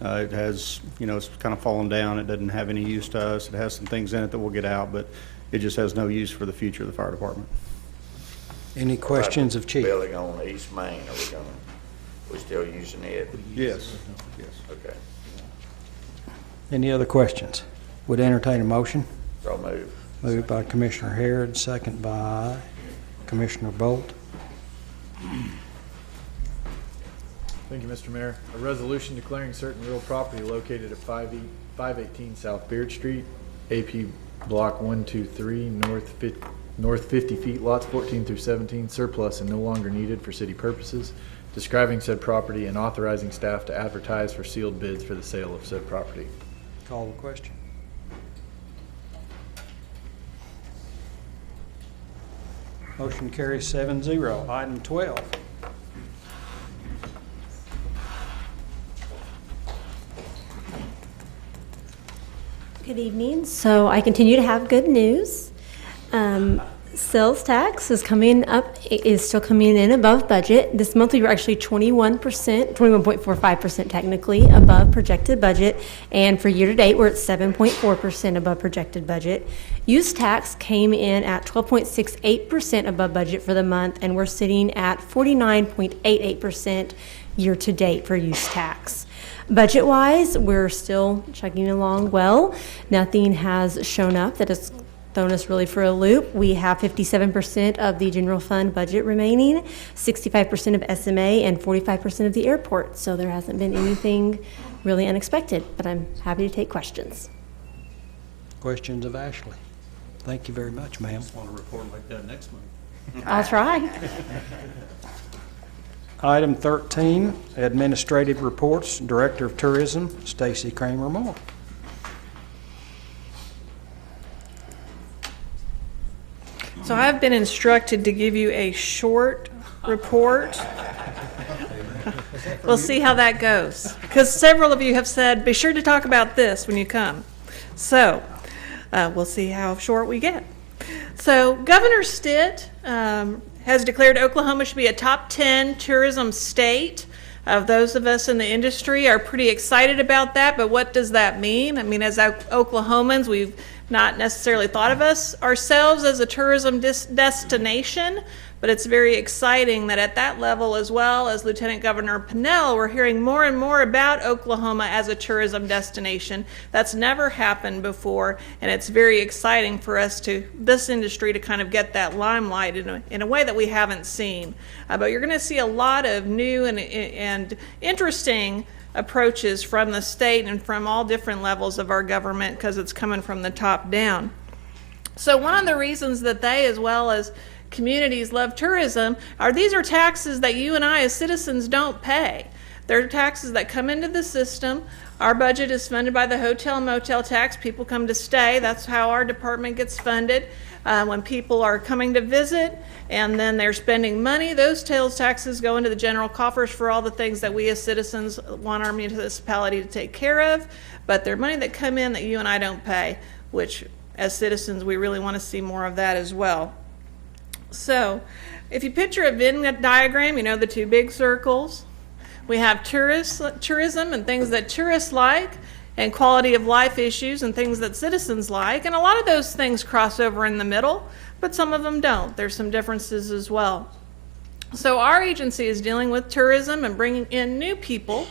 It has, it's kind of fallen down. It doesn't have any use to us. It has some things in it that we'll get out, but it just has no use for the future of the fire department. Any questions of Chief? Building on East Main, we still using it? Yes. Yes. Okay. Any other questions? Would entertain a motion? So moved. Moved by Commissioner Harrod, second by Commissioner Bolt. Thank you, Mr. Mayor. A resolution declaring certain real property located at 518 South Beard Street, AP Block 123, north 50 feet, lots 14 through 17, surplus and no longer needed for city purposes, describing said property and authorizing staff to advertise for sealed bids for the sale of said property. Call the question. Motion carries 7-0. Item 12. Good evening. So I continue to have good news. Sales tax is still coming in above budget. This month we were actually 21.45% technically above projected budget. And for year to date, we're at 7.4% above projected budget. Use tax came in at 12.68% above budget for the month, and we're sitting at 49.88% year to date for use tax. Budget-wise, we're still chugging along well. Nothing has shown up that has thrown us really for a loop. We have 57% of the general fund budget remaining, 65% of SMA, and 45% of the airport. So there hasn't been anything really unexpected, but I'm happy to take questions. Questions of Ashley? Thank you very much, ma'am. Just want to report like that next month. I'll try. Item 13, administrative reports, Director of Tourism, Stacy Kramer Moore. So I've been instructed to give you a short report. We'll see how that goes, because several of you have said, be sure to talk about this when you come. So we'll see how short we get. So Governor Stitt has declared Oklahoma should be a top 10 tourism state. Those of us in the industry are pretty excited about that, but what does that mean? I mean, as Oklahomans, we've not necessarily thought of ourselves as a tourism destination, but it's very exciting that at that level, as well as Lieutenant Governor Pinnell, we're hearing more and more about Oklahoma as a tourism destination. That's never happened before, and it's very exciting for us this industry to kind of get that limelight in a way that we haven't seen. But you're going to see a lot of new and interesting approaches from the state and from all different levels of our government, because it's coming from the top down. So one of the reasons that they, as well as communities, love tourism these are taxes that you and I as citizens don't pay. They're taxes that come into the system. Our budget is funded by the hotel motel tax. People come to stay. That's how our department gets funded. When people are coming to visit and then they're spending money, those sales taxes go into the general coffers for all the things that we as citizens want our municipality to take care of. But they're money that come in that you and I don't pay, which as citizens we really want to see more of that as well. So if you picture a Venn diagram, you know the two big circles. We have tourism and things that tourists like, and quality of life issues and things that citizens like. And a lot of those things cross over in the middle, but some of them don't. There's some differences as well. So our agency is dealing with tourism and bringing in new people.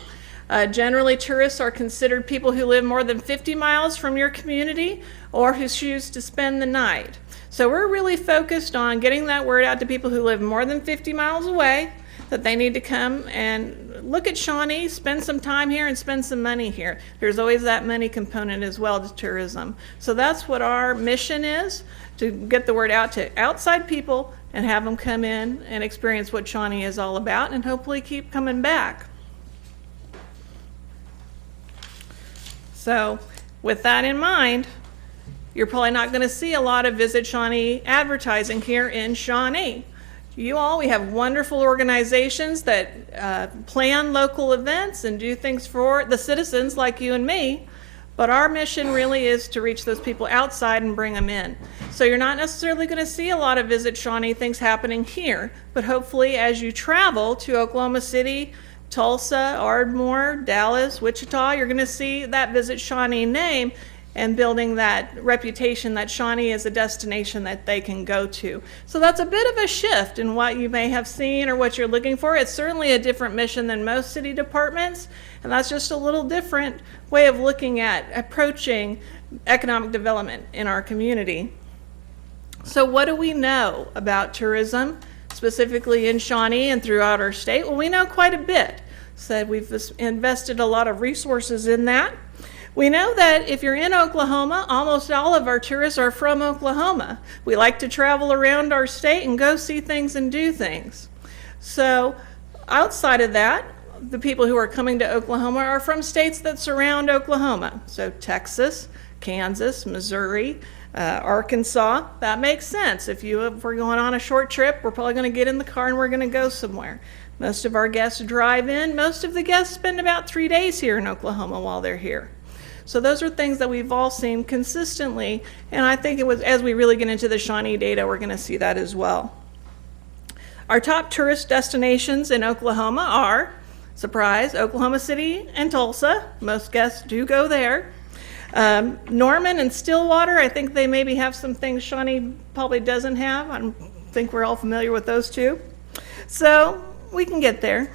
Generally, tourists are considered people who live more than 50 miles from your community or who choose to spend the night. So we're really focused on getting that word out to people who live more than 50 miles away, that they need to come and look at Shawnee, spend some time here and spend some money here. There's always that money component as well to tourism. So that's what our mission is, to get the word out to outside people and have them come in and experience what Shawnee is all about and hopefully keep coming back. So with that in mind, you're probably not going to see a lot of Visit Shawnee advertising here in Shawnee. We have wonderful organizations that plan local events and do things for the citizens like you and me, but our mission really is to reach those people outside and bring them in. So you're not necessarily going to see a lot of Visit Shawnee things happening here, but hopefully as you travel to Oklahoma City, Tulsa, Ardmore, Dallas, Wichita, you're going to see that Visit Shawnee name and building that reputation that Shawnee is a destination that they can go to. So that's a bit of a shift in what you may have seen or what you're looking for. It's certainly a different mission than most city departments, and that's just a little different way of looking at approaching economic development in our community. So what do we know about tourism, specifically in Shawnee and throughout our state? Well, we know quite a bit. So we've invested a lot of resources in that. We know that if you're in Oklahoma, almost all of our tourists are from Oklahoma. We like to travel around our state and go see things and do things. So outside of that, the people who are coming to Oklahoma are from states that surround Oklahoma. So Texas, Kansas, Missouri, Arkansas. That makes sense. If we're going on a short trip, we're probably going to get in the car and we're going to go somewhere. Most of our guests drive in. Most of the guests spend about 3 days here in Oklahoma while they're here. So those are things that we've all seen consistently, and I think as we really get into the Shawnee data, we're going to see that as well. Our top tourist destinations in Oklahoma are, surprise, Oklahoma City and Tulsa. Most guests do go there. Norman and Stillwater, I think they maybe have some things Shawnee probably doesn't have. I think we're all familiar with those two. So we can get there.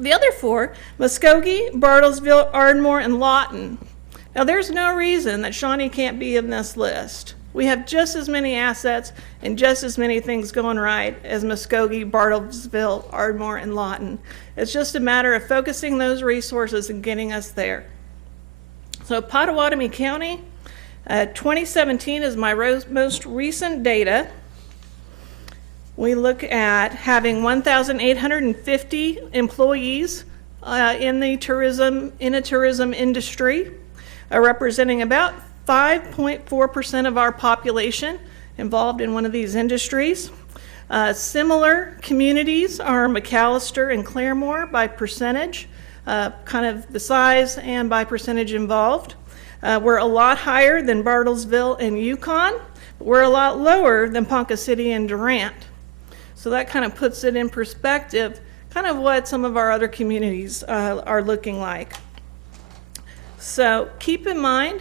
The other 4, Muskogee, Bartlesville, Ardmore, and Lawton. Now, there's no reason that Shawnee can't be in this list. We have just as many assets and just as many things going right as Muskogee, Bartlesville, Ardmore, and Lawton. It's just a matter of focusing those resources and getting us there. So Pottawatomie County, 2017 is my most recent data. We look at having 1,850 employees in a tourism industry, representing about 5.4% of our population involved in one of these industries. Similar communities are McAllister and Claremore by percentage, kind of the size and by percentage involved. We're a lot higher than Bartlesville and Yukon, but we're a lot lower than Ponca City and Durant. So that kind of puts it in perspective, kind of what some of our other communities are looking like. So keep in mind,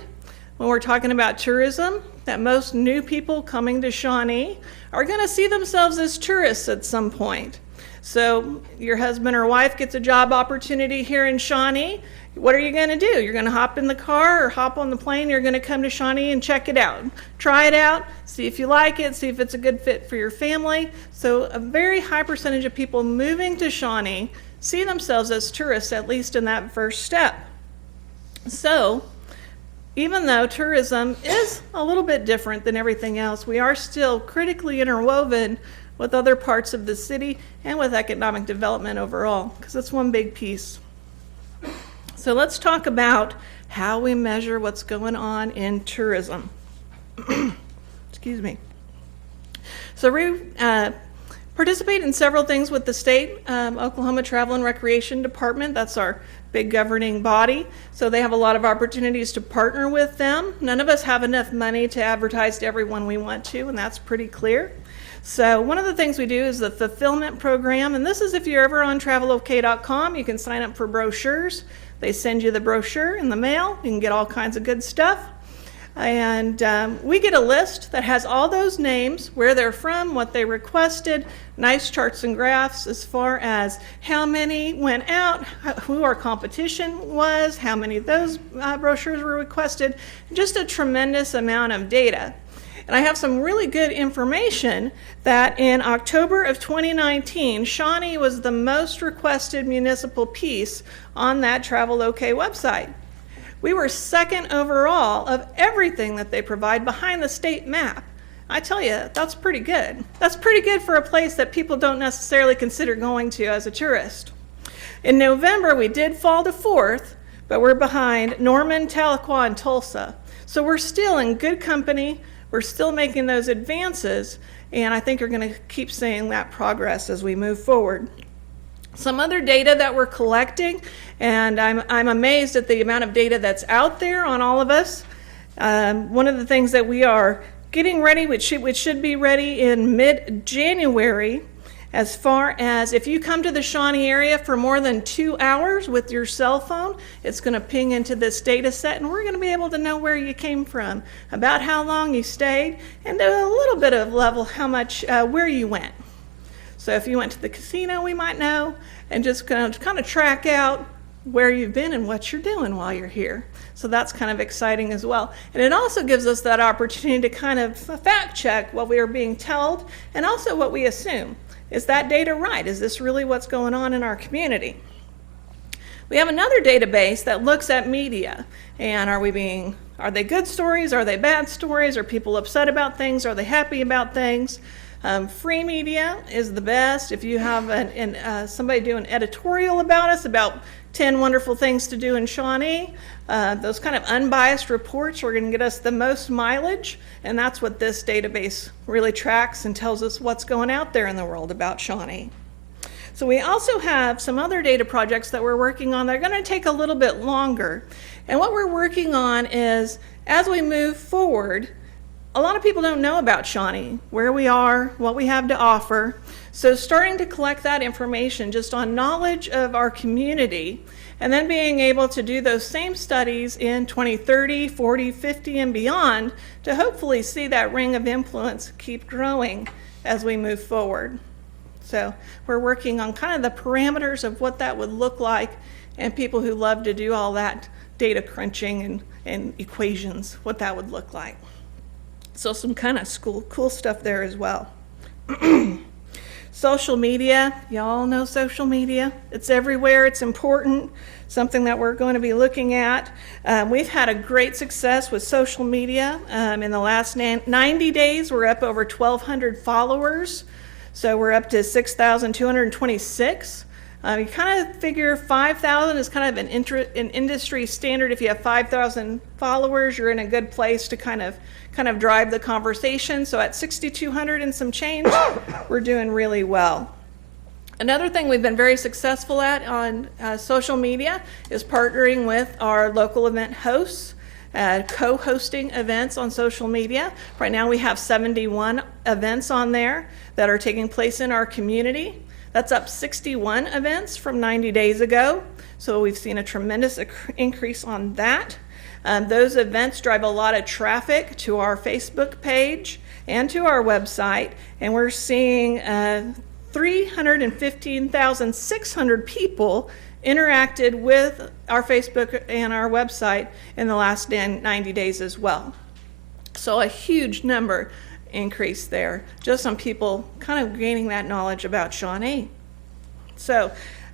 when we're talking about tourism, that most new people coming to Shawnee are going to see themselves as tourists at some point. So your husband or wife gets a job opportunity here in Shawnee. What are you going to do? You're going to hop in the car or hop on the plane. You're going to come to Shawnee and check it out. Try it out, see if you like it, see if it's a good fit for your family. So a very high percentage of people moving to Shawnee see themselves as tourists, at least in that first step. So even though tourism is a little bit different than everything else, we are still critically interwoven with other parts of the city and with economic development overall, because it's one big piece. So let's talk about how we measure what's going on in tourism. Excuse me. So we participate in several things with the state Oklahoma Travel and Recreation Department. That's our big governing body. So they have a lot of opportunities to partner with them. None of us have enough money to advertise to everyone we want to, and that's pretty clear. So one of the things we do is the fulfillment program, and this is if you're ever on travelok.com, you can sign up for brochures. They send you the brochure in the mail. You can get all kinds of good stuff. And we get a list that has all those names, where they're from, what they requested, nice charts and graphs as far as how many went out, who our competition was, how many of those brochures were requested, just a tremendous amount of data. And I have some really good information that in October of 2019, Shawnee was the most requested municipal piece on that Travelok website. We were second overall of everything that they provide behind the state map. I tell you, that's pretty good. That's pretty good for a place that people don't necessarily consider going to as a tourist. In November, we did fall to 4th, but we're behind Norman, Tahlequah, and Tulsa. So we're still in good company. We're still making those advances, and I think you're going to keep seeing that progress as we move forward. Some other data that we're collecting, and I'm amazed at the amount of data that's out there on all of us. One of the things that we are getting ready, which should be ready in mid-January, as far as if you come to the Shawnee area for more than 2 hours with your cell phone, it's going to ping into this data set, and we're going to be able to know where you came from, about how long you stayed, and a little bit of level how much, where you went. So if you went to the casino, we might know, and just kind of track out where you've been and what you're doing while you're here. So that's kind of exciting as well. And it also gives us that opportunity to kind of fact check what we are being told and also what we assume. Is that data right? Is this really what's going on in our community? We have another database that looks at media, and are they good stories? Are they bad stories? Are people upset about things? Are they happy about things? Free media is the best. If you have somebody do an editorial about us, about 10 wonderful things to do in Shawnee, those kind of unbiased reports are going to get us the most mileage, and that's what this database really tracks and tells us what's going out there in the world about Shawnee. So we also have some other data projects that we're working on that are going to take a little bit longer. And what we're working on is, as we move forward, a lot of people don't know about Shawnee, where we are, what we have to offer. So starting to collect that information just on knowledge of our community, and then being able to do those same studies in 2030, 40, 50, and beyond to hopefully see that ring of influence keep growing as we move forward. So we're working on kind of the parameters of what that would look like, and people who love to do all that data crunching and equations, what that would look like. So some kind of cool stuff there as well. Social media, y'all know social media. It's everywhere, it's important, something that we're going to be looking at. We've had a great success with social media. In the last 90 days, we're up over 1,200 followers. So we're up to 6,226. You kind of figure 5,000 is kind of an industry standard. If you have 5,000 followers, you're in a good place to kind of drive the conversation. So at 6,200 and some change, we're doing really well. Another thing we've been very successful at on social media is partnering with our local event hosts, co-hosting events on social media. Right now we have 71 events on there that are taking place in our community. That's up 61 events from 90 days ago. So we've seen a tremendous increase on that. Those events drive a lot of traffic to our Facebook page and to our website, and we're seeing 315,600 people interacted with our Facebook and our website in the last 90 days as well. So a huge number increase there, just on people kind of gaining that knowledge about Shawnee. So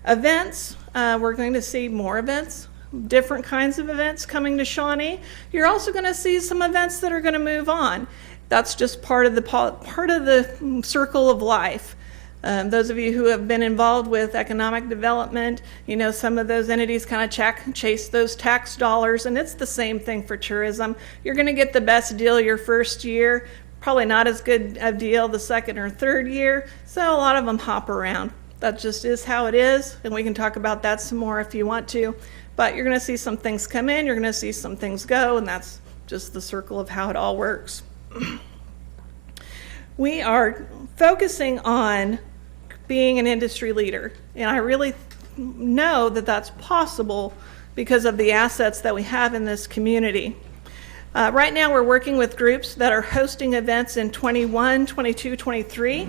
events, we're going to see more events, different kinds of events coming to Shawnee. You're also going to see some events that are going to move on. That's just part of the circle of life. Those of you who have been involved with economic development, you know some of those entities kind of chase those tax dollars, and it's the same thing for tourism. You're going to get the best deal your first year, probably not as good a deal the second or third year, so a lot of them hop around. That just is how it is, and we can talk about that some more if you want to. But you're going to see some things come in, you're going to see some things go, and that's just the circle of how it all works. We are focusing on being an industry leader, and I really know that that's possible because of the assets that we have in this community. Right now we're working with groups that are hosting events in 21, 22, 23.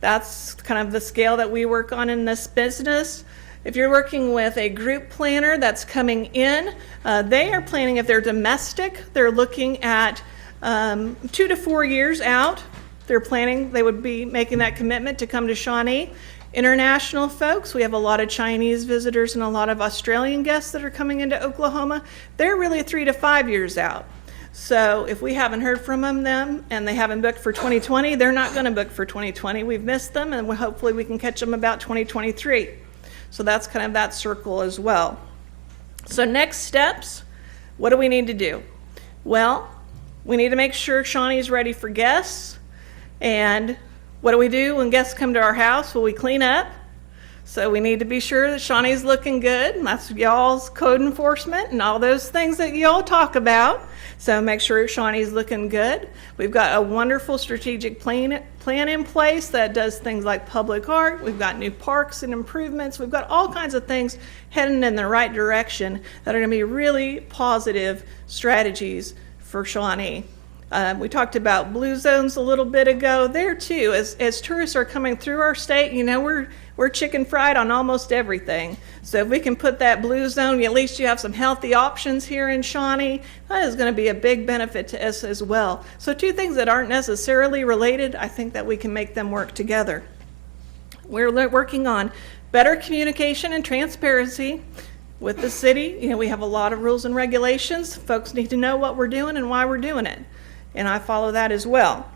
That's kind of the scale that we work on in this business. If you're working with a group planner that's coming in, they are planning, if they're domestic, they're looking at 2 to 4 years out. They're planning, they would be making that commitment to come to Shawnee. International folks, we have a lot of Chinese visitors and a lot of Australian guests that are coming into Oklahoma. They're really 3 to 5 years out. So if we haven't heard from them and they haven't booked for 2020, they're not going to book for 2020. We've missed them, and hopefully we can catch them about 2023. So that's kind of that circle as well. So next steps, what do we need to do? Well, we need to make sure Shawnee's ready for guests. And what do we do when guests come to our house? Well, we clean up. So we need to be sure that Shawnee's looking good. And that's y'all's code enforcement and all those things that y'all talk about. So make sure Shawnee's looking good. We've got a wonderful strategic plan in place that does things like public art. We've got new parks and improvements. We've got all kinds of things heading in the right direction that are going to be really positive strategies for Shawnee. We talked about blue zones a little bit ago. There too, as tourists are coming through our state, you know, we're chicken fried on almost everything. So if we can put that blue zone, at least you have some healthy options here in Shawnee. That is going to be a big benefit to us as well. So two things that aren't necessarily related, I think that we can make them work together. We're working on better communication and transparency with the city. You know, we have a lot of rules and regulations. Folks need to know what we're doing and why we're doing it. And I follow that as well.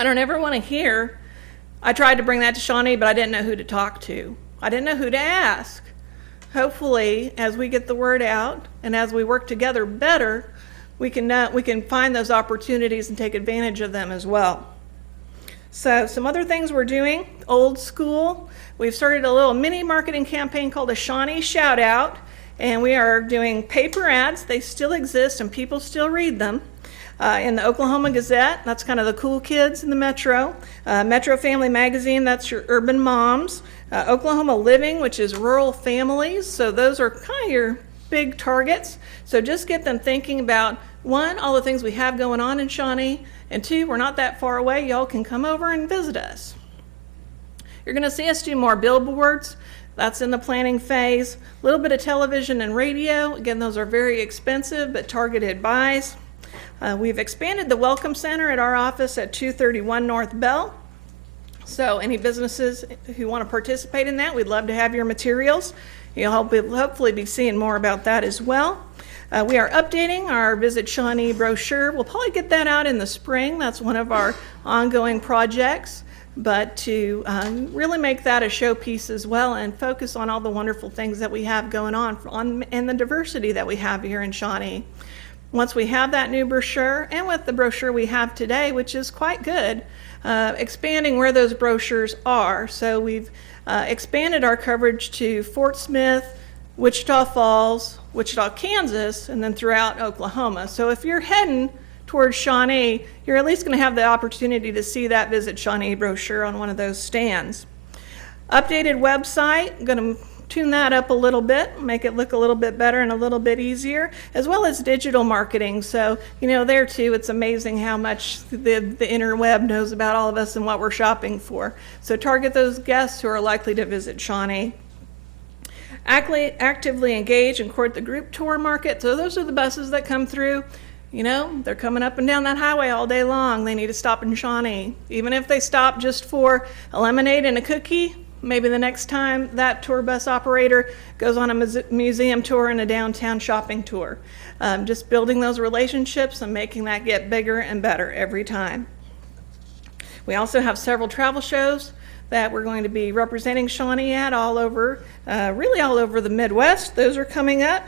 I don't ever want to hear, I tried to bring that to Shawnee, but I didn't know who to talk to. I didn't know who to ask. Hopefully, as we get the word out and as we work together better, we can find those opportunities and take advantage of them as well. So some other things we're doing, old school. We've started a little mini marketing campaign called a Shawnee Shout Out, and we are doing paper ads. They still exist and people still read them. In the Oklahoma Gazette, that's kind of the cool kids in the Metro. Metro Family Magazine, that's your urban moms. Oklahoma Living, which is rural families. So those are kind of your big targets. So just get them thinking about, one, all the things we have going on in Shawnee, and two, we're not that far away. Y'all can come over and visit us. You're going to see us do more billboards. That's in the planning phase. A little bit of television and radio. Again, those are very expensive but targeted buys. We've expanded the Welcome Center at our office at 231 North Bell. So any businesses who want to participate in that, we'd love to have your materials. You'll hopefully be seeing more about that as well. We are updating our Visit Shawnee brochure. We'll probably get that out in the spring. That's one of our ongoing projects. But to really make that a showpiece as well and focus on all the wonderful things that we have going on and the diversity that we have here in Shawnee. Once we have that new brochure, and with the brochure we have today, which is quite good, expanding where those brochures are. So we've expanded our coverage to Fort Smith, Wichita Falls, Wichita, Kansas, and then throughout Oklahoma. So if you're heading towards Shawnee, you're at least going to have the opportunity to see that Visit Shawnee brochure on one of those stands. Updated website, I'm going to tune that up a little bit, make it look a little bit better and a little bit easier, as well as digital marketing. So, there too, it's amazing how much the interweb knows about all of us and what we're shopping for. So target those guests who are likely to visit Shawnee. Actively engage and court the group tour market. So those are the buses that come through. They're coming up and down that highway all day long. They need to stop in Shawnee. Even if they stop just for a lemonade and a cookie, maybe the next time that tour bus operator goes on a museum tour and a downtown shopping tour. Just building those relationships and making that get bigger and better every time. We also have several travel shows that we're going to be representing Shawnee at all over, really all over the Midwest. Those are coming up.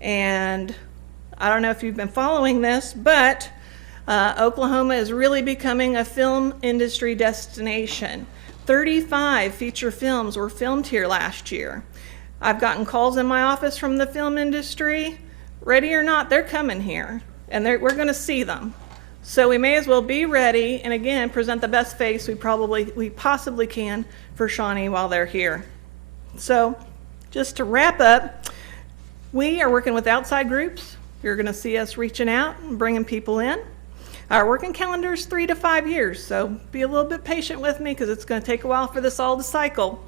And I don't know if you've been following this, but Oklahoma is really becoming a film industry destination. 35 feature films were filmed here last year. I've gotten calls in my office from the film industry. Ready or not, they're coming here, and we're going to see them. So we may as well be ready and, again, present the best face we possibly can for Shawnee while they're here. So just to wrap up, we are working with outside groups. You're going to see us reaching out and bringing people in. Our working calendar is 3 to 5 years, so be a little bit patient with me because it's going to take a while for this all to cycle.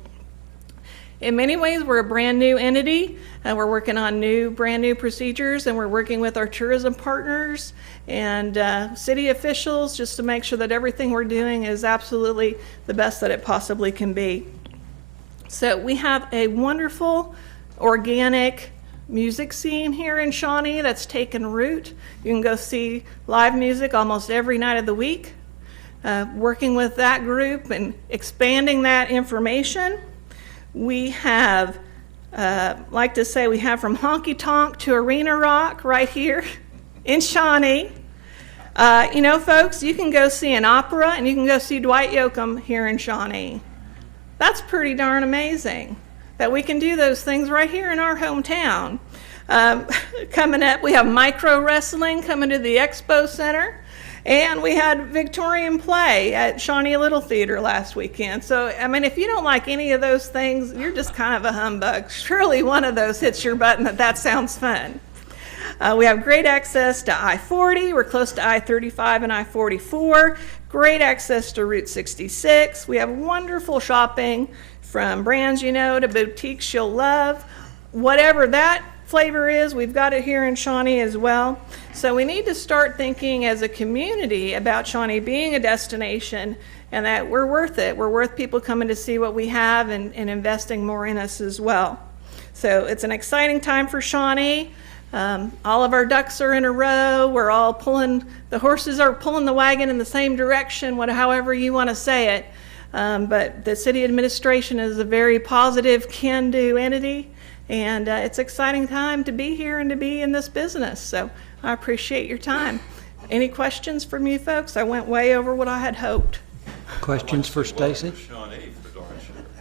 In many ways, we're a brand new entity, and we're working on brand new procedures, and we're working with our tourism partners and city officials just to make sure that everything we're doing is absolutely the best that it possibly can be. So we have a wonderful, organic music scene here in Shawnee that's taken root. You can go see live music almost every night of the week. Working with that group and expanding that information, we have, like to say, we have from honky tonk to arena rock right here in Shawnee. Folks, you can go see an opera and you can go see Dwight Yoakam here in Shawnee. That's pretty darn amazing that we can do those things right here in our hometown. Coming up, we have micro wrestling coming to the Expo Center, and we had Victorian play at Shawnee Little Theater last weekend. So, if you don't like any of those things, you're just kind of a humbug. Surely one of those hits your button that sounds fun. We have great access to I-40. We're close to I-35 and I-44. Great access to Route 66. We have wonderful shopping from brands to boutiques you'll love. Whatever that flavor is, we've got it here in Shawnee as well. So we need to start thinking as a community about Shawnee being a destination and that we're worth it. We're worth people coming to see what we have and investing more in us as well. So it's an exciting time for Shawnee. All of our ducks are in a row. We're all the horses are pulling the wagon in the same direction, however you want to say it. But the city administration is a very positive, can-do entity, and it's an exciting time to be here and to be in this business. So I appreciate your time. Any questions from you folks? I went way over what I had hoped. Questions for Stacy?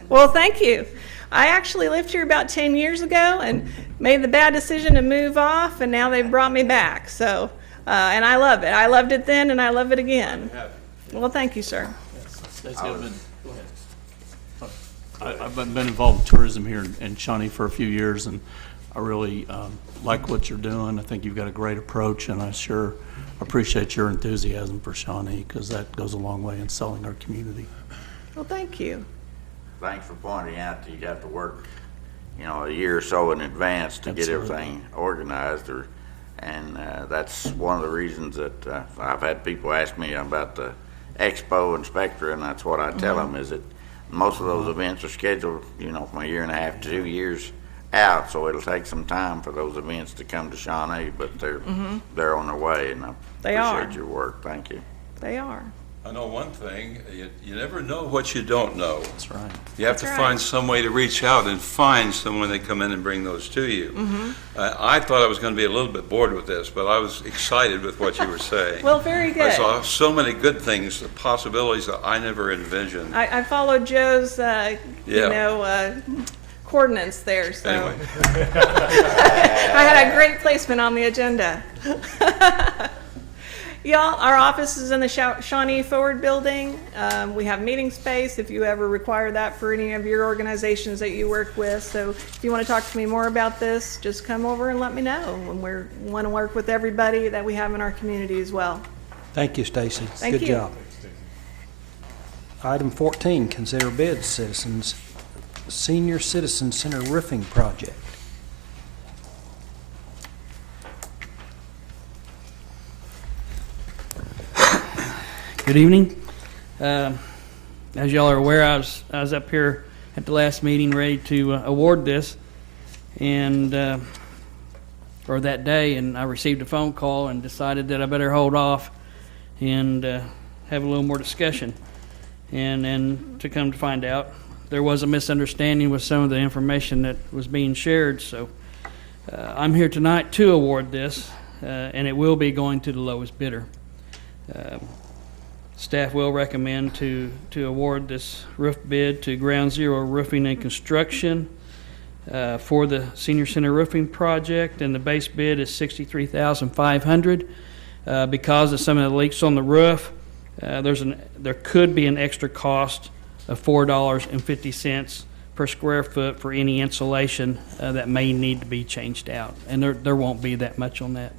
Well, thank you. I actually lived here about 10 years ago and made the bad decision to move off, and now they've brought me back. So, and I love it. I loved it then, and I love it again. Well, thank you, sir. Stacy, I've been involved in tourism here in Shawnee for a few years, and I really like what you're doing. I think you've got a great approach, and I sure appreciate your enthusiasm for Shawnee because that goes a long way in selling our community. Well, thank you. thanks for pointing out that you have to work, you know, a year or so in advance to get Absolutely. everything organized. And that's one of the reasons that I've had people ask me about the Expo and Spectra, and that's what I tell them is that most of those events are scheduled, you know, from a year and a half to 2 years out, so it'll take some time for those events to come to Shawnee, but they're on their way, and I They are. appreciate your work. Thank you. They are. I know one thing, you never know what you don't know. That's right. You have to That's find right. some way to reach out and find someone that come in and bring those to you. I thought I was going to be a little bit bored with this, but I was excited with what you were saying. Well, very I good. saw so many good things, possibilities that I never envisioned. I followed Joe's, coordinates there, so. Anyway, I had a great placement on the agenda. Y'all, our office is in the Shawnee Forward Building. We have meeting space if you ever require that for any of your organizations that you work with. So if you want to talk to me more about this, just come over and let me know. And we want to work with everybody that we have in our community as well. Thank you, Stacy. Thank Good you. job. Item 14, consider bids, citizens, Senior Citizen Center Roofing Project. Good evening. As y'all are aware, I was up here at the last meeting ready to award this, and or that day, and I received a phone call and decided that I better hold off and have a little more discussion. And to come to find out, there was a misunderstanding with some of the information that was being shared. So I'm here tonight to award this, and it will be going to the lowest bidder. Staff will recommend to award this roof bid to Ground Zero Roofing and Construction for the Senior Center Roofing Project, and the base bid is $63,500. Because of some of the leaks on the roof, there could be an extra cost of $4.50 per square foot for any insulation that may need to be changed out, and there won't be that much on that.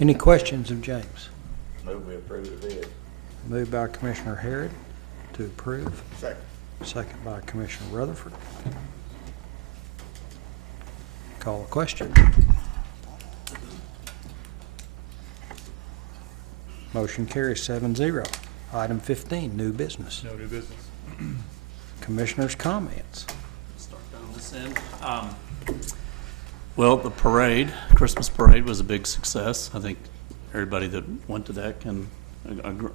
Any questions of James? Move we approve the bid. Moved by Commissioner Harrod to approve. Second. Second by Commissioner Rutherford. Call a question. Motion carries 7-0. Item 15, new business. No new business. Commissioners' comments. Start down this end. Well, the parade, Christmas parade, was a big success. I think everybody that went to that can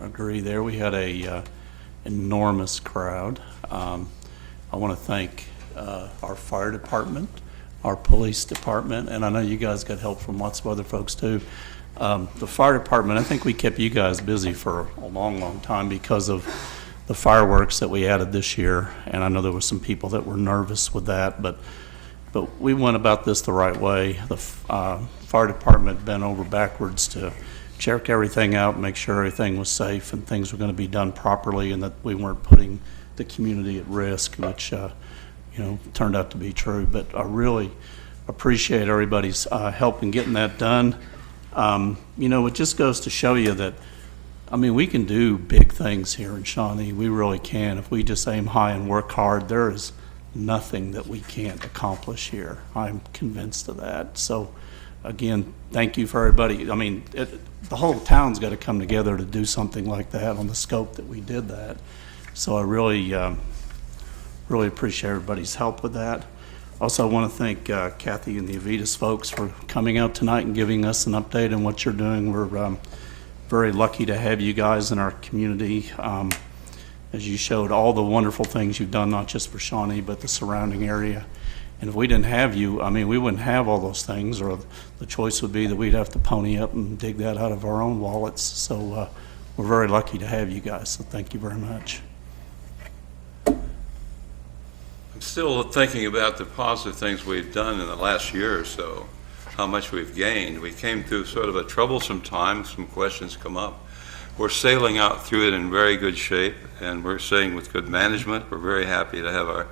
agree there. We had a enormous crowd. I want to thank our fire department, our police department, and I know you guys got help from lots of other folks too. The fire department, I think we kept you guys busy for a long, long time because of the fireworks that we added this year, and I know there were some people that were nervous with that, but we went about this the right way. The fire department bent over backwards to check everything out, make sure everything was safe and things were going to be done properly and that we weren't putting the community at risk, which turned out to be true. But I really appreciate everybody's help in getting that done. It just goes to show you that, we can do big things here in Shawnee. We really can. If we just aim high and work hard, there is nothing that we can't accomplish here. I'm convinced of that. So, again, thank you for everybody. The whole town's got to come together to do something like that on the scope that we did that. So I really appreciate everybody's help with that. Also, I want to thank Kathy and the Avitas folks for coming out tonight and giving us an update on what you're doing. We're very lucky to have you guys in our community. As you showed all the wonderful things you've done, not just for Shawnee, but the surrounding area. And if we didn't have you, we wouldn't have all those things, or the choice would be that we'd have to pony up and dig that out of our own wallets. So we're very lucky to have you guys, so thank you very much. I'm still thinking about the positive things we've done in the last year or so, how much we've gained. We came through sort of a troublesome time, some questions come up. We're sailing out through it in very good shape, and we're saying with good management. We're very happy to have our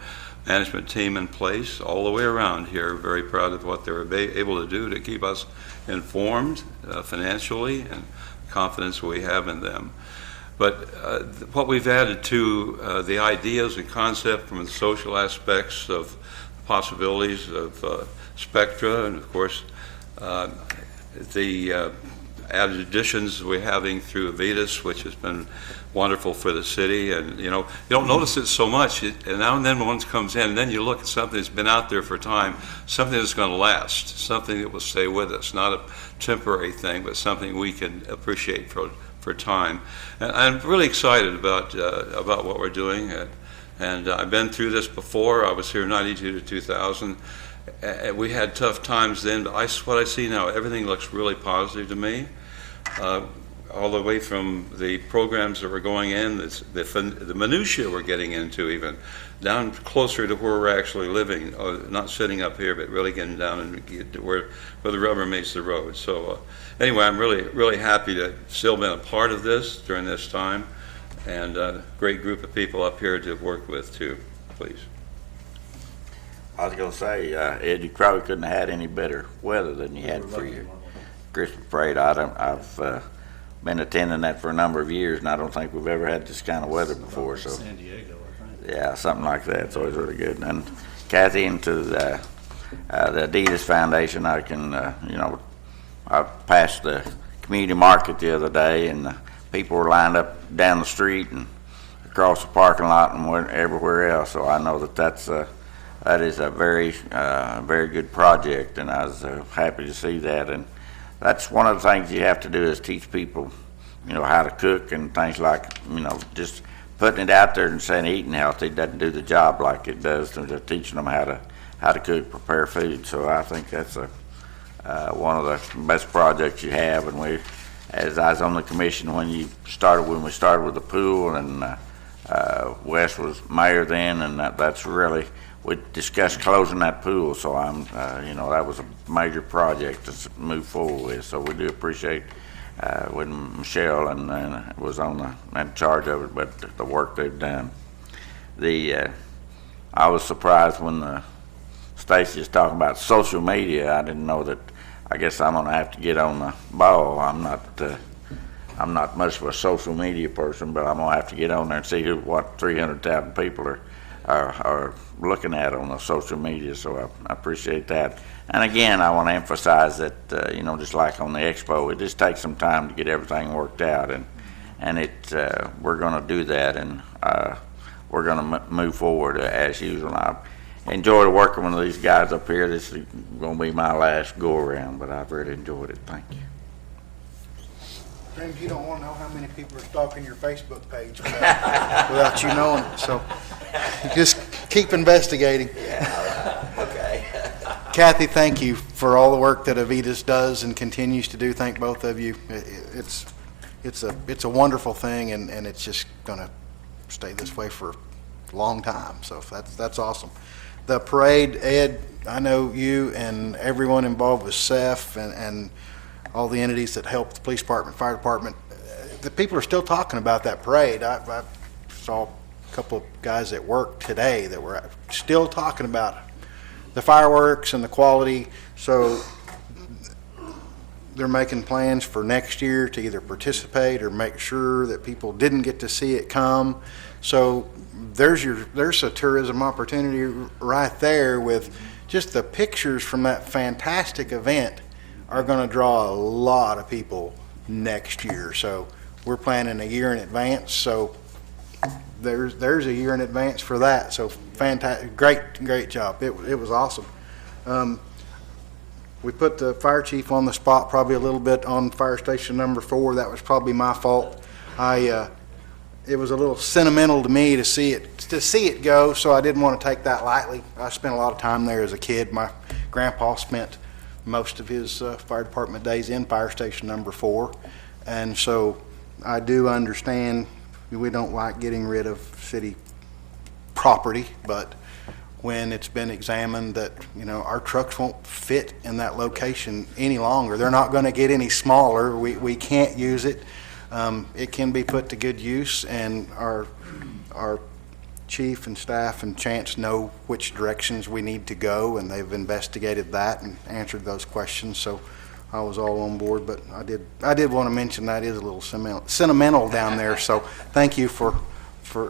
management team in place all the way around here. Very proud of what they were able to do to keep us informed financially, and confidence we have in them. But what we've added to the ideas and concept from the social aspects of possibilities of Spectra, and of course the added additions we're having through Avitas, which has been wonderful for the city. And you don't notice it so much, and now and then one comes in, and then you look at something that's been out there for a time, something that's going to last, something that will stay with us, not a temporary thing, but something we can appreciate for time. And I'm really excited about what we're doing. And I've been through this before. I was here 92 to 2000. We had tough times then, but what I see now, everything looks really positive to me. All the way from the programs that we're going in, the minutiae we're getting into, even down closer to where we're actually living, not sitting up here, but really getting down and get to where the rubber meets the road. So anyway, I'm really happy to still been a part of this during this time, and a great group of people up here to work with too. Please. I was gonna say, Ed, you probably couldn't have had any better weather than you had for your Christmas parade. I've been attending that for a number of years, and I don't think we've ever had this kind of weather before. So, San Diego, I think. yeah, something like that. It's always really good. And Kathy, into the Adidas Foundation, I can, I passed the community market the other day, and people were lined up down the street and across the parking lot and everywhere else. So I know that is a very good project, and I was happy to see that. And that's one of the things you have to do is teach people, how to cook and things like, just putting it out there and saying eating healthy doesn't do the job like it does to teaching them how to cook, prepare food. So I think that's one of the best projects you have. And as I was on the commission when we started with the pool, and Wes was mayor then, and that's really, we discussed closing that pool, so that was a major project to move forward with. So we do appreciate when Michelle and was in charge of it, but the work they've done. I was surprised when Stacy was talking about social media. I didn't know that. I guess I'm gonna have to get on the ball. I'm not much of a social media person, but I'm gonna have to get on there and see what 300,000 people are looking at on the social media. So I appreciate that. And again, I want to emphasize that just like on the expo, it just takes some time to get everything worked out, and we're going to do that, and we're going to move forward as usual. I enjoyed working with these guys up here. This is going to be my last go around, but I've really enjoyed it. Thank you. James, you don't want to know how many people are stalking your Facebook page without you knowing it, so just keep investigating. Yeah, okay. Kathy, thank you for all the work that Avitas does and continues to do. Thank both of you. It's a wonderful thing, and it's just going to stay this way for a long time, so that's awesome. The parade, Ed, I know you and everyone involved with CEF and all the entities that help the police department, fire department, the people are still talking about that parade. I saw a couple of guys at work today that were still talking about the fireworks and the quality. So they're making plans for next year to either participate or make sure that people didn't get to see it come. So there's a tourism opportunity right there with just the pictures from that fantastic event are going to draw a lot of people next year. So we're planning a year in advance. So there's a year in advance for that. So fantastic, great job. It was awesome. We put the fire chief on the spot probably a little bit on fire station number 4. That was probably my fault. It was a little sentimental to me to see it go, so I didn't want to take that lightly. I spent a lot of time there as a kid. My grandpa spent most of his fire department days in fire station number 4, and so I do understand we don't like getting rid of city property, but when it's been examined that our trucks won't fit in that location any longer, they're not going to get any smaller. We can't use it. It can be put to good use, and our chief and staff and Chance know which directions we need to go, and they've investigated that and answered those questions. So I was all on board, but I did want to mention that is a little sentimental down there, so thank you for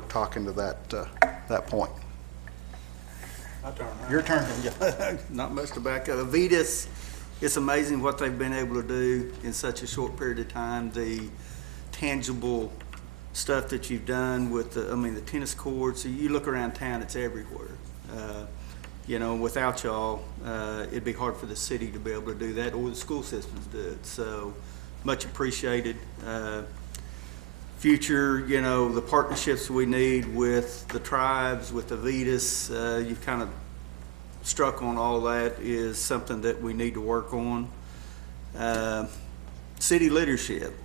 talking to that point. Your turn. Not much to back up. Avitas, it's amazing what they've been able to do in such a short period of time. The tangible stuff that you've done with the tennis courts. You look around town, it's everywhere. Without y'all, it'd be hard for the city to be able to do that, or the school systems do it. So much appreciated. Future, the partnerships we need with the tribes, with Avitas, you've kind of struck on all that is something that we need to work on. City leadership,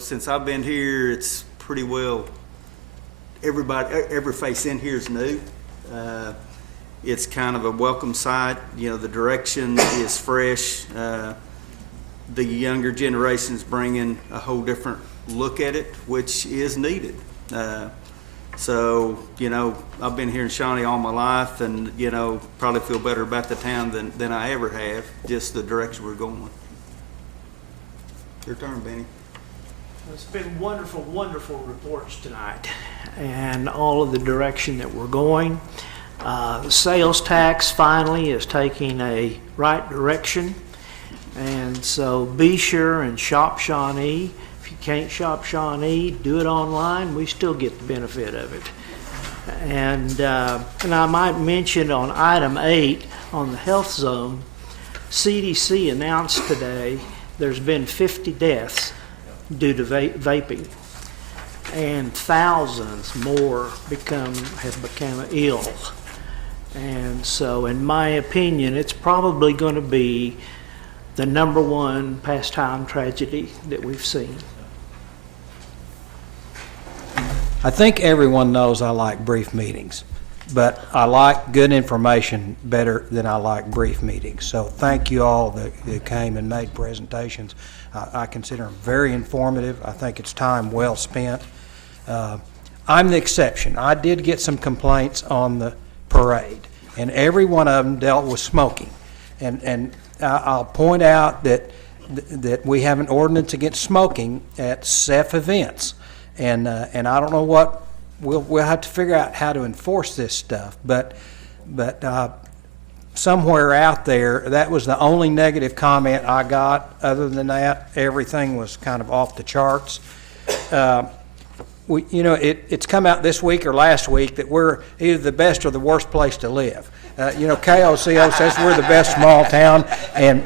since I've been here, it's pretty well every face in here is new. It's kind of a welcome sight. The direction is fresh. The younger generation's bringing a whole different look at it, which is needed. So, I've been here in Shawnee all my life, and, probably feel better about the town than I ever have, just the direction we're going. Your turn, Benny. It's been wonderful, wonderful reports tonight, and all of the direction that we're going. The sales tax finally is taking a right direction, and so be sure and shop Shawnee. If you can't shop Shawnee, do it online. We still get the benefit of it. And I might mention on item 8 on the health zone, CDC announced today there's been 50 deaths due to vaping, and thousands more have become ill. And so, in my opinion, it's probably going to be the #1 pastime tragedy that we've seen. I think everyone knows I like brief meetings, but I like good information better than I like brief meetings. So thank you all that came and made presentations. I consider them very informative. I think it's time well spent. I'm the exception. I did get some complaints on the parade, and every one of them dealt with smoking. And I'll point out that we have an ordinance against smoking at CEF events. And I don't know what, we'll have to figure out how to enforce this stuff, but somewhere out there, that was the only negative comment I got. Other than that, everything was kind of off the charts. It's come out this week or last week that we're either the best or the worst place to live. KOCO says we're the best small town, and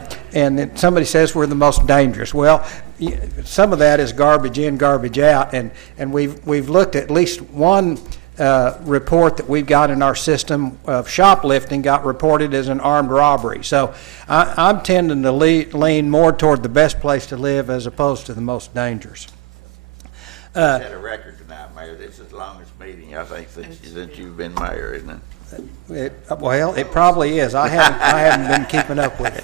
somebody says we're the most dangerous. Well, some of that is garbage in, garbage out, and we've looked at least one report that we've got in our system of shoplifting got reported as an armed robbery. So I'm tending to lean more toward the best place to live as opposed to the most dangerous. Set a record tonight, Mayor. This is the longest meeting, I think, since you've been mayor, isn't it? It probably is. I haven't been keeping up with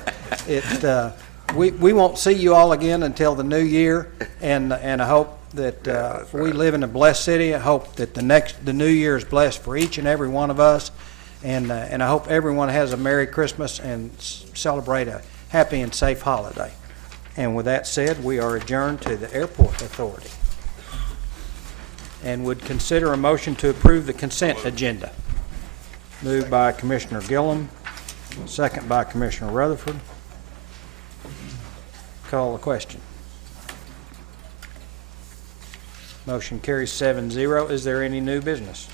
it. We won't see you all again until the new year, and I hope that we live in a blessed city. I hope that the new year is blessed for each and every one of us, and I hope everyone has a Merry Christmas and celebrate a happy and safe holiday. And with that said, we are adjourned to the Airport Authority, and would consider a motion to approve the consent agenda. Moved by Commissioner Gillum, second by Commissioner Rutherford. Call the question. Motion carries 7-0. Is there any new business?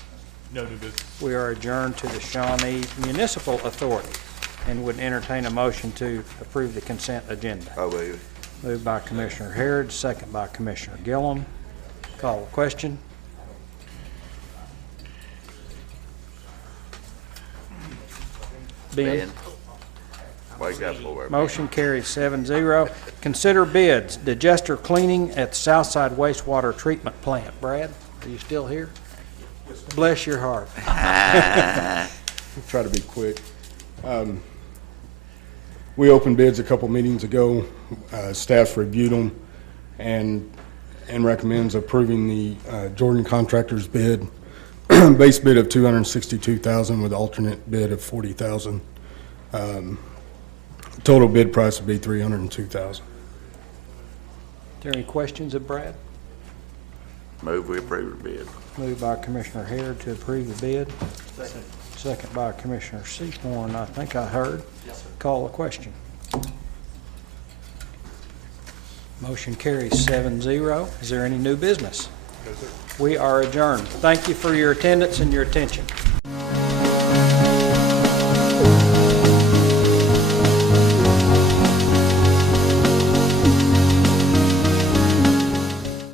No new business. We are adjourned to the Shawnee Municipal Authority and would entertain a motion to approve the consent agenda. Moved by Commissioner Harrod, second by Commissioner Gillum. Call the question. Ben. Wake up over there. Motion carries 7-0. Consider bids, digester cleaning at the Southside Wastewater Treatment Plant. Brad, are you still here? Bless your heart. We'll try to be quick. We opened bids a couple meetings ago. Staff reviewed them and recommends approving the Jordan Contractors bid. Base bid of $262,000 with alternate bid of $40,000. Total bid price would be $302,000. there any questions of Brad? Move we approve the bid. Moved by Commissioner Hare to approve the bid. Second by Commissioner Seaborn, I think I heard. Yes, sir. Call the question. Motion carries 7-0. Is there any new business? We are adjourned. Thank you for your attendance and your attention.